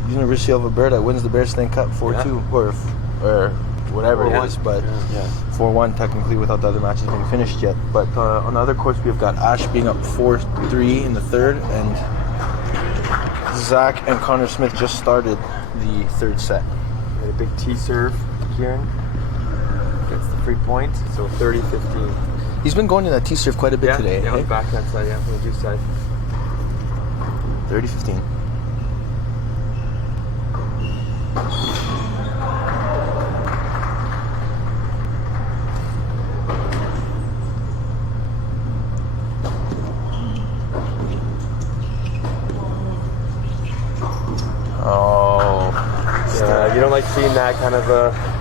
University of Alberta wins the Bear Stanley Cup 4-2 or whatever it is, but 4-1 technically without the other matches being finished yet. But on the other course, we've got Ash being up 4-3 in the third, and Zach and Connor Smith just started the third set. A big T serve, Kieran gets the free point, so 30-15. He's been going to that T serve quite a bit today. Yeah, on the backhand side, on the juice side. 30-15. You don't like seeing that kind of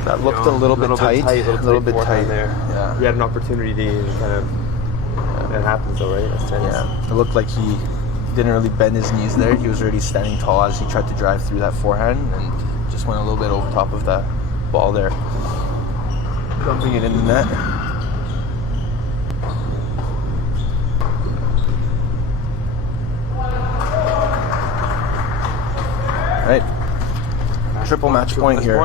that looked a little bit tight there. Yeah. He had an opportunity to kind of. That happens though, right? That's tennis. Yeah. It looked like he didn't really bend his knees there. He was already standing tall as he tried to drive through that forehand and just went a little bit over top of that ball there, dumping it in the net. Right. Triple match point here.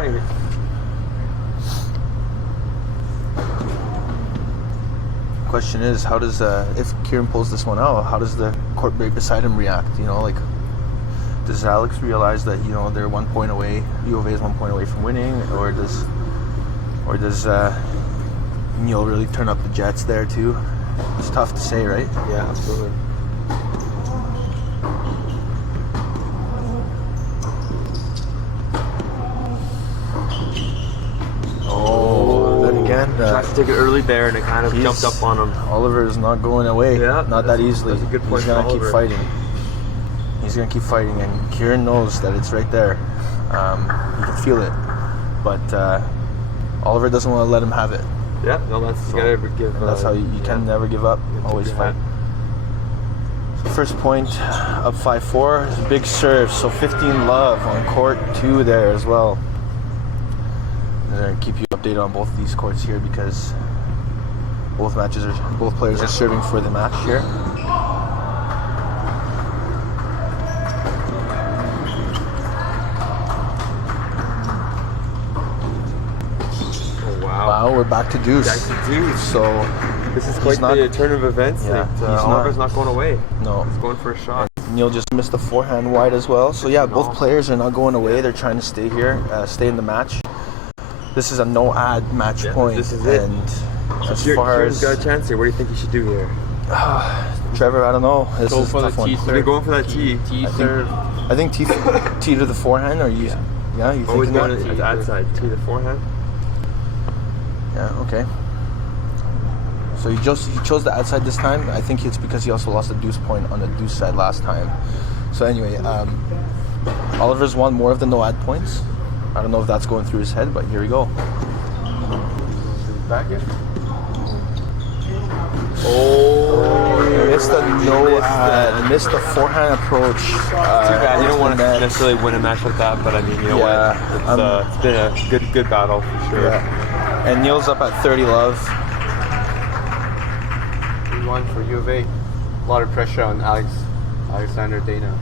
Question is, how does if Kieran pulls this one out, how does the court right beside him react? You know, like, does Alex realize that they're 1 point away? U of A is 1 point away from winning, or does Neil really turn up the Jets there too? It's tough to say, right? Yeah, absolutely. Tried to take it early there, and it kind of jumped up on him. Oliver is not going away. Yeah, not that easily. That's a good point. He's gonna keep fighting. He's gonna keep fighting, and Kieran knows that it's right there. He can feel it, but Oliver doesn't want to let him have it. Yeah, no, that's you gotta give. That's how you can never give up. Always fight. So first point, up 5-4. Big serve. So 15 love on court 2 there as well. I'm gonna keep you updated on both of these courts here because both players are serving for the match here. Oh, wow, we're back to deuce. So this is quite the turn of events. Yeah, Oliver's not going away. No, he's going for a shot. And Neil just missed the forehand wide as well. So yeah, both players are not going away. They're trying to stay here, stay in the match. This is a no-ad match point. This is it. And as far far as got a chance here, what do you think he should do here? Trevor, I don't know. This is a tough one. They're going for that T serve. I think T to the forehand. Or you? Yeah, you always think going to the outside. T to the forehand. Yeah. Okay. So he chose the outside this time. I think it's because he also lost a deuce point on the deuce side last time. So anyway, Oliver's won more of the no-ad points. I don't know if that's going through his head, but here we go. Back here. Missed the missed the forehand approach. Too bad. You don't want to necessarily win a match like that, but I mean, you know what? It's been a good battle for sure. Yeah. And Neil's up at 30 love. 3-1 for U of A. A lot of pressure on Alexander Dana.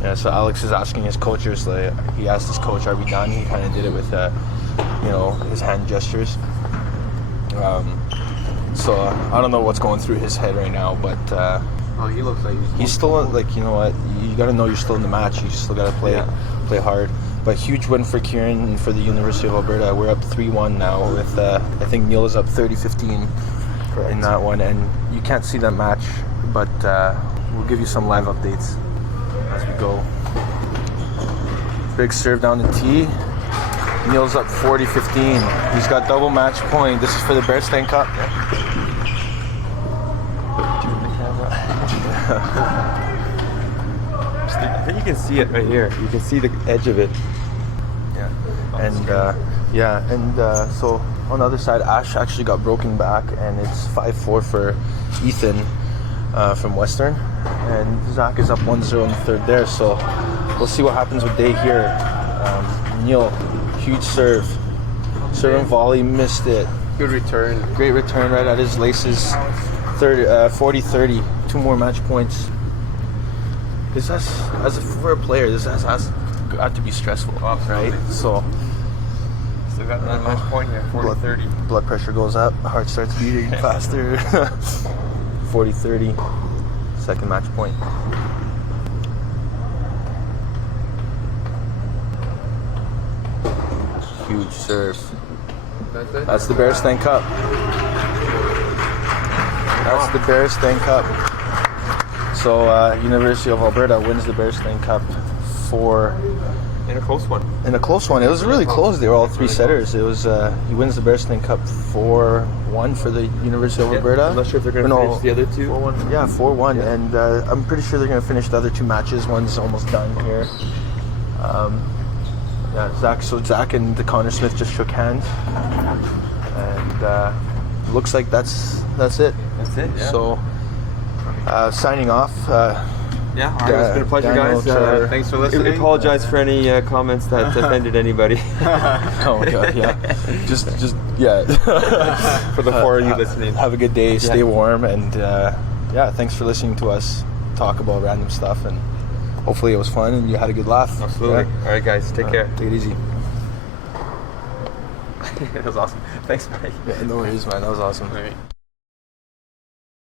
Yeah, so Alex is asking his coaches. Like, he asked his coach, "Are we done?" He kind of did it with, his hand gestures. So I don't know what's going through his head right now, but he looks like he's still like, you know what? You got to know you're still in the match. You still got to play hard. But huge win for Kieran and for the University of Alberta. We're up 3-1 now. With I think Neil is up 30-15 in that one, and you can't see that match, but we'll give you some live updates as we go. Big serve down the tee. Neil's up 40-15. He's got double match point. This is for the Bear Stanley Cup. I think you can see it right here. You can see the edge of it. So on the other side, Ash actually got broken back, and it's 5-4 for Ethan from Western, and Zach is up 1-0 in the third there. So we'll see what happens with Day here. Neil, huge serve and volley, missed it. Good return. Great return right at his laces. 40-30. 2 more match points. This has, for a player, this has got to be stressful, Absolutely. right? So Still got that match point here, 40-30. blood pressure goes up, heart starts beating faster. 40-30. Second match point. Huge serve. That's it? That's the Bearstan Cup. That's the Bearstan Cup. So University of Alberta wins the Bearstan Cup In a close one. in a close one. It was really close. They were all 3 setters. It was he wins the Bearstan Cup 4-1 for the University of Alberta. I'm not sure if they're going to finish the other 2. 4-1. Yeah, 4-1, and I'm pretty sure they're going to finish the other 2 matches. One's almost done here. Zach and Connor Smith just shook hands, and looks like that's it. That's it, yeah. So signing off. Yeah, all right, it's been a pleasure, Daniel, guys. Thanks for listening. We apologize for any comments that offended anybody. Oh my god, yeah. Just yeah. For the 4 of you listening. Have a good day, stay warm, and thanks for listening to us talk about random stuff, and hopefully it was fun and you had a good laugh. Absolutely. Yeah. All right, guys, take care. Take it easy. That was awesome. Thanks, Mike. Yeah, no worries, man. That was awesome. All right.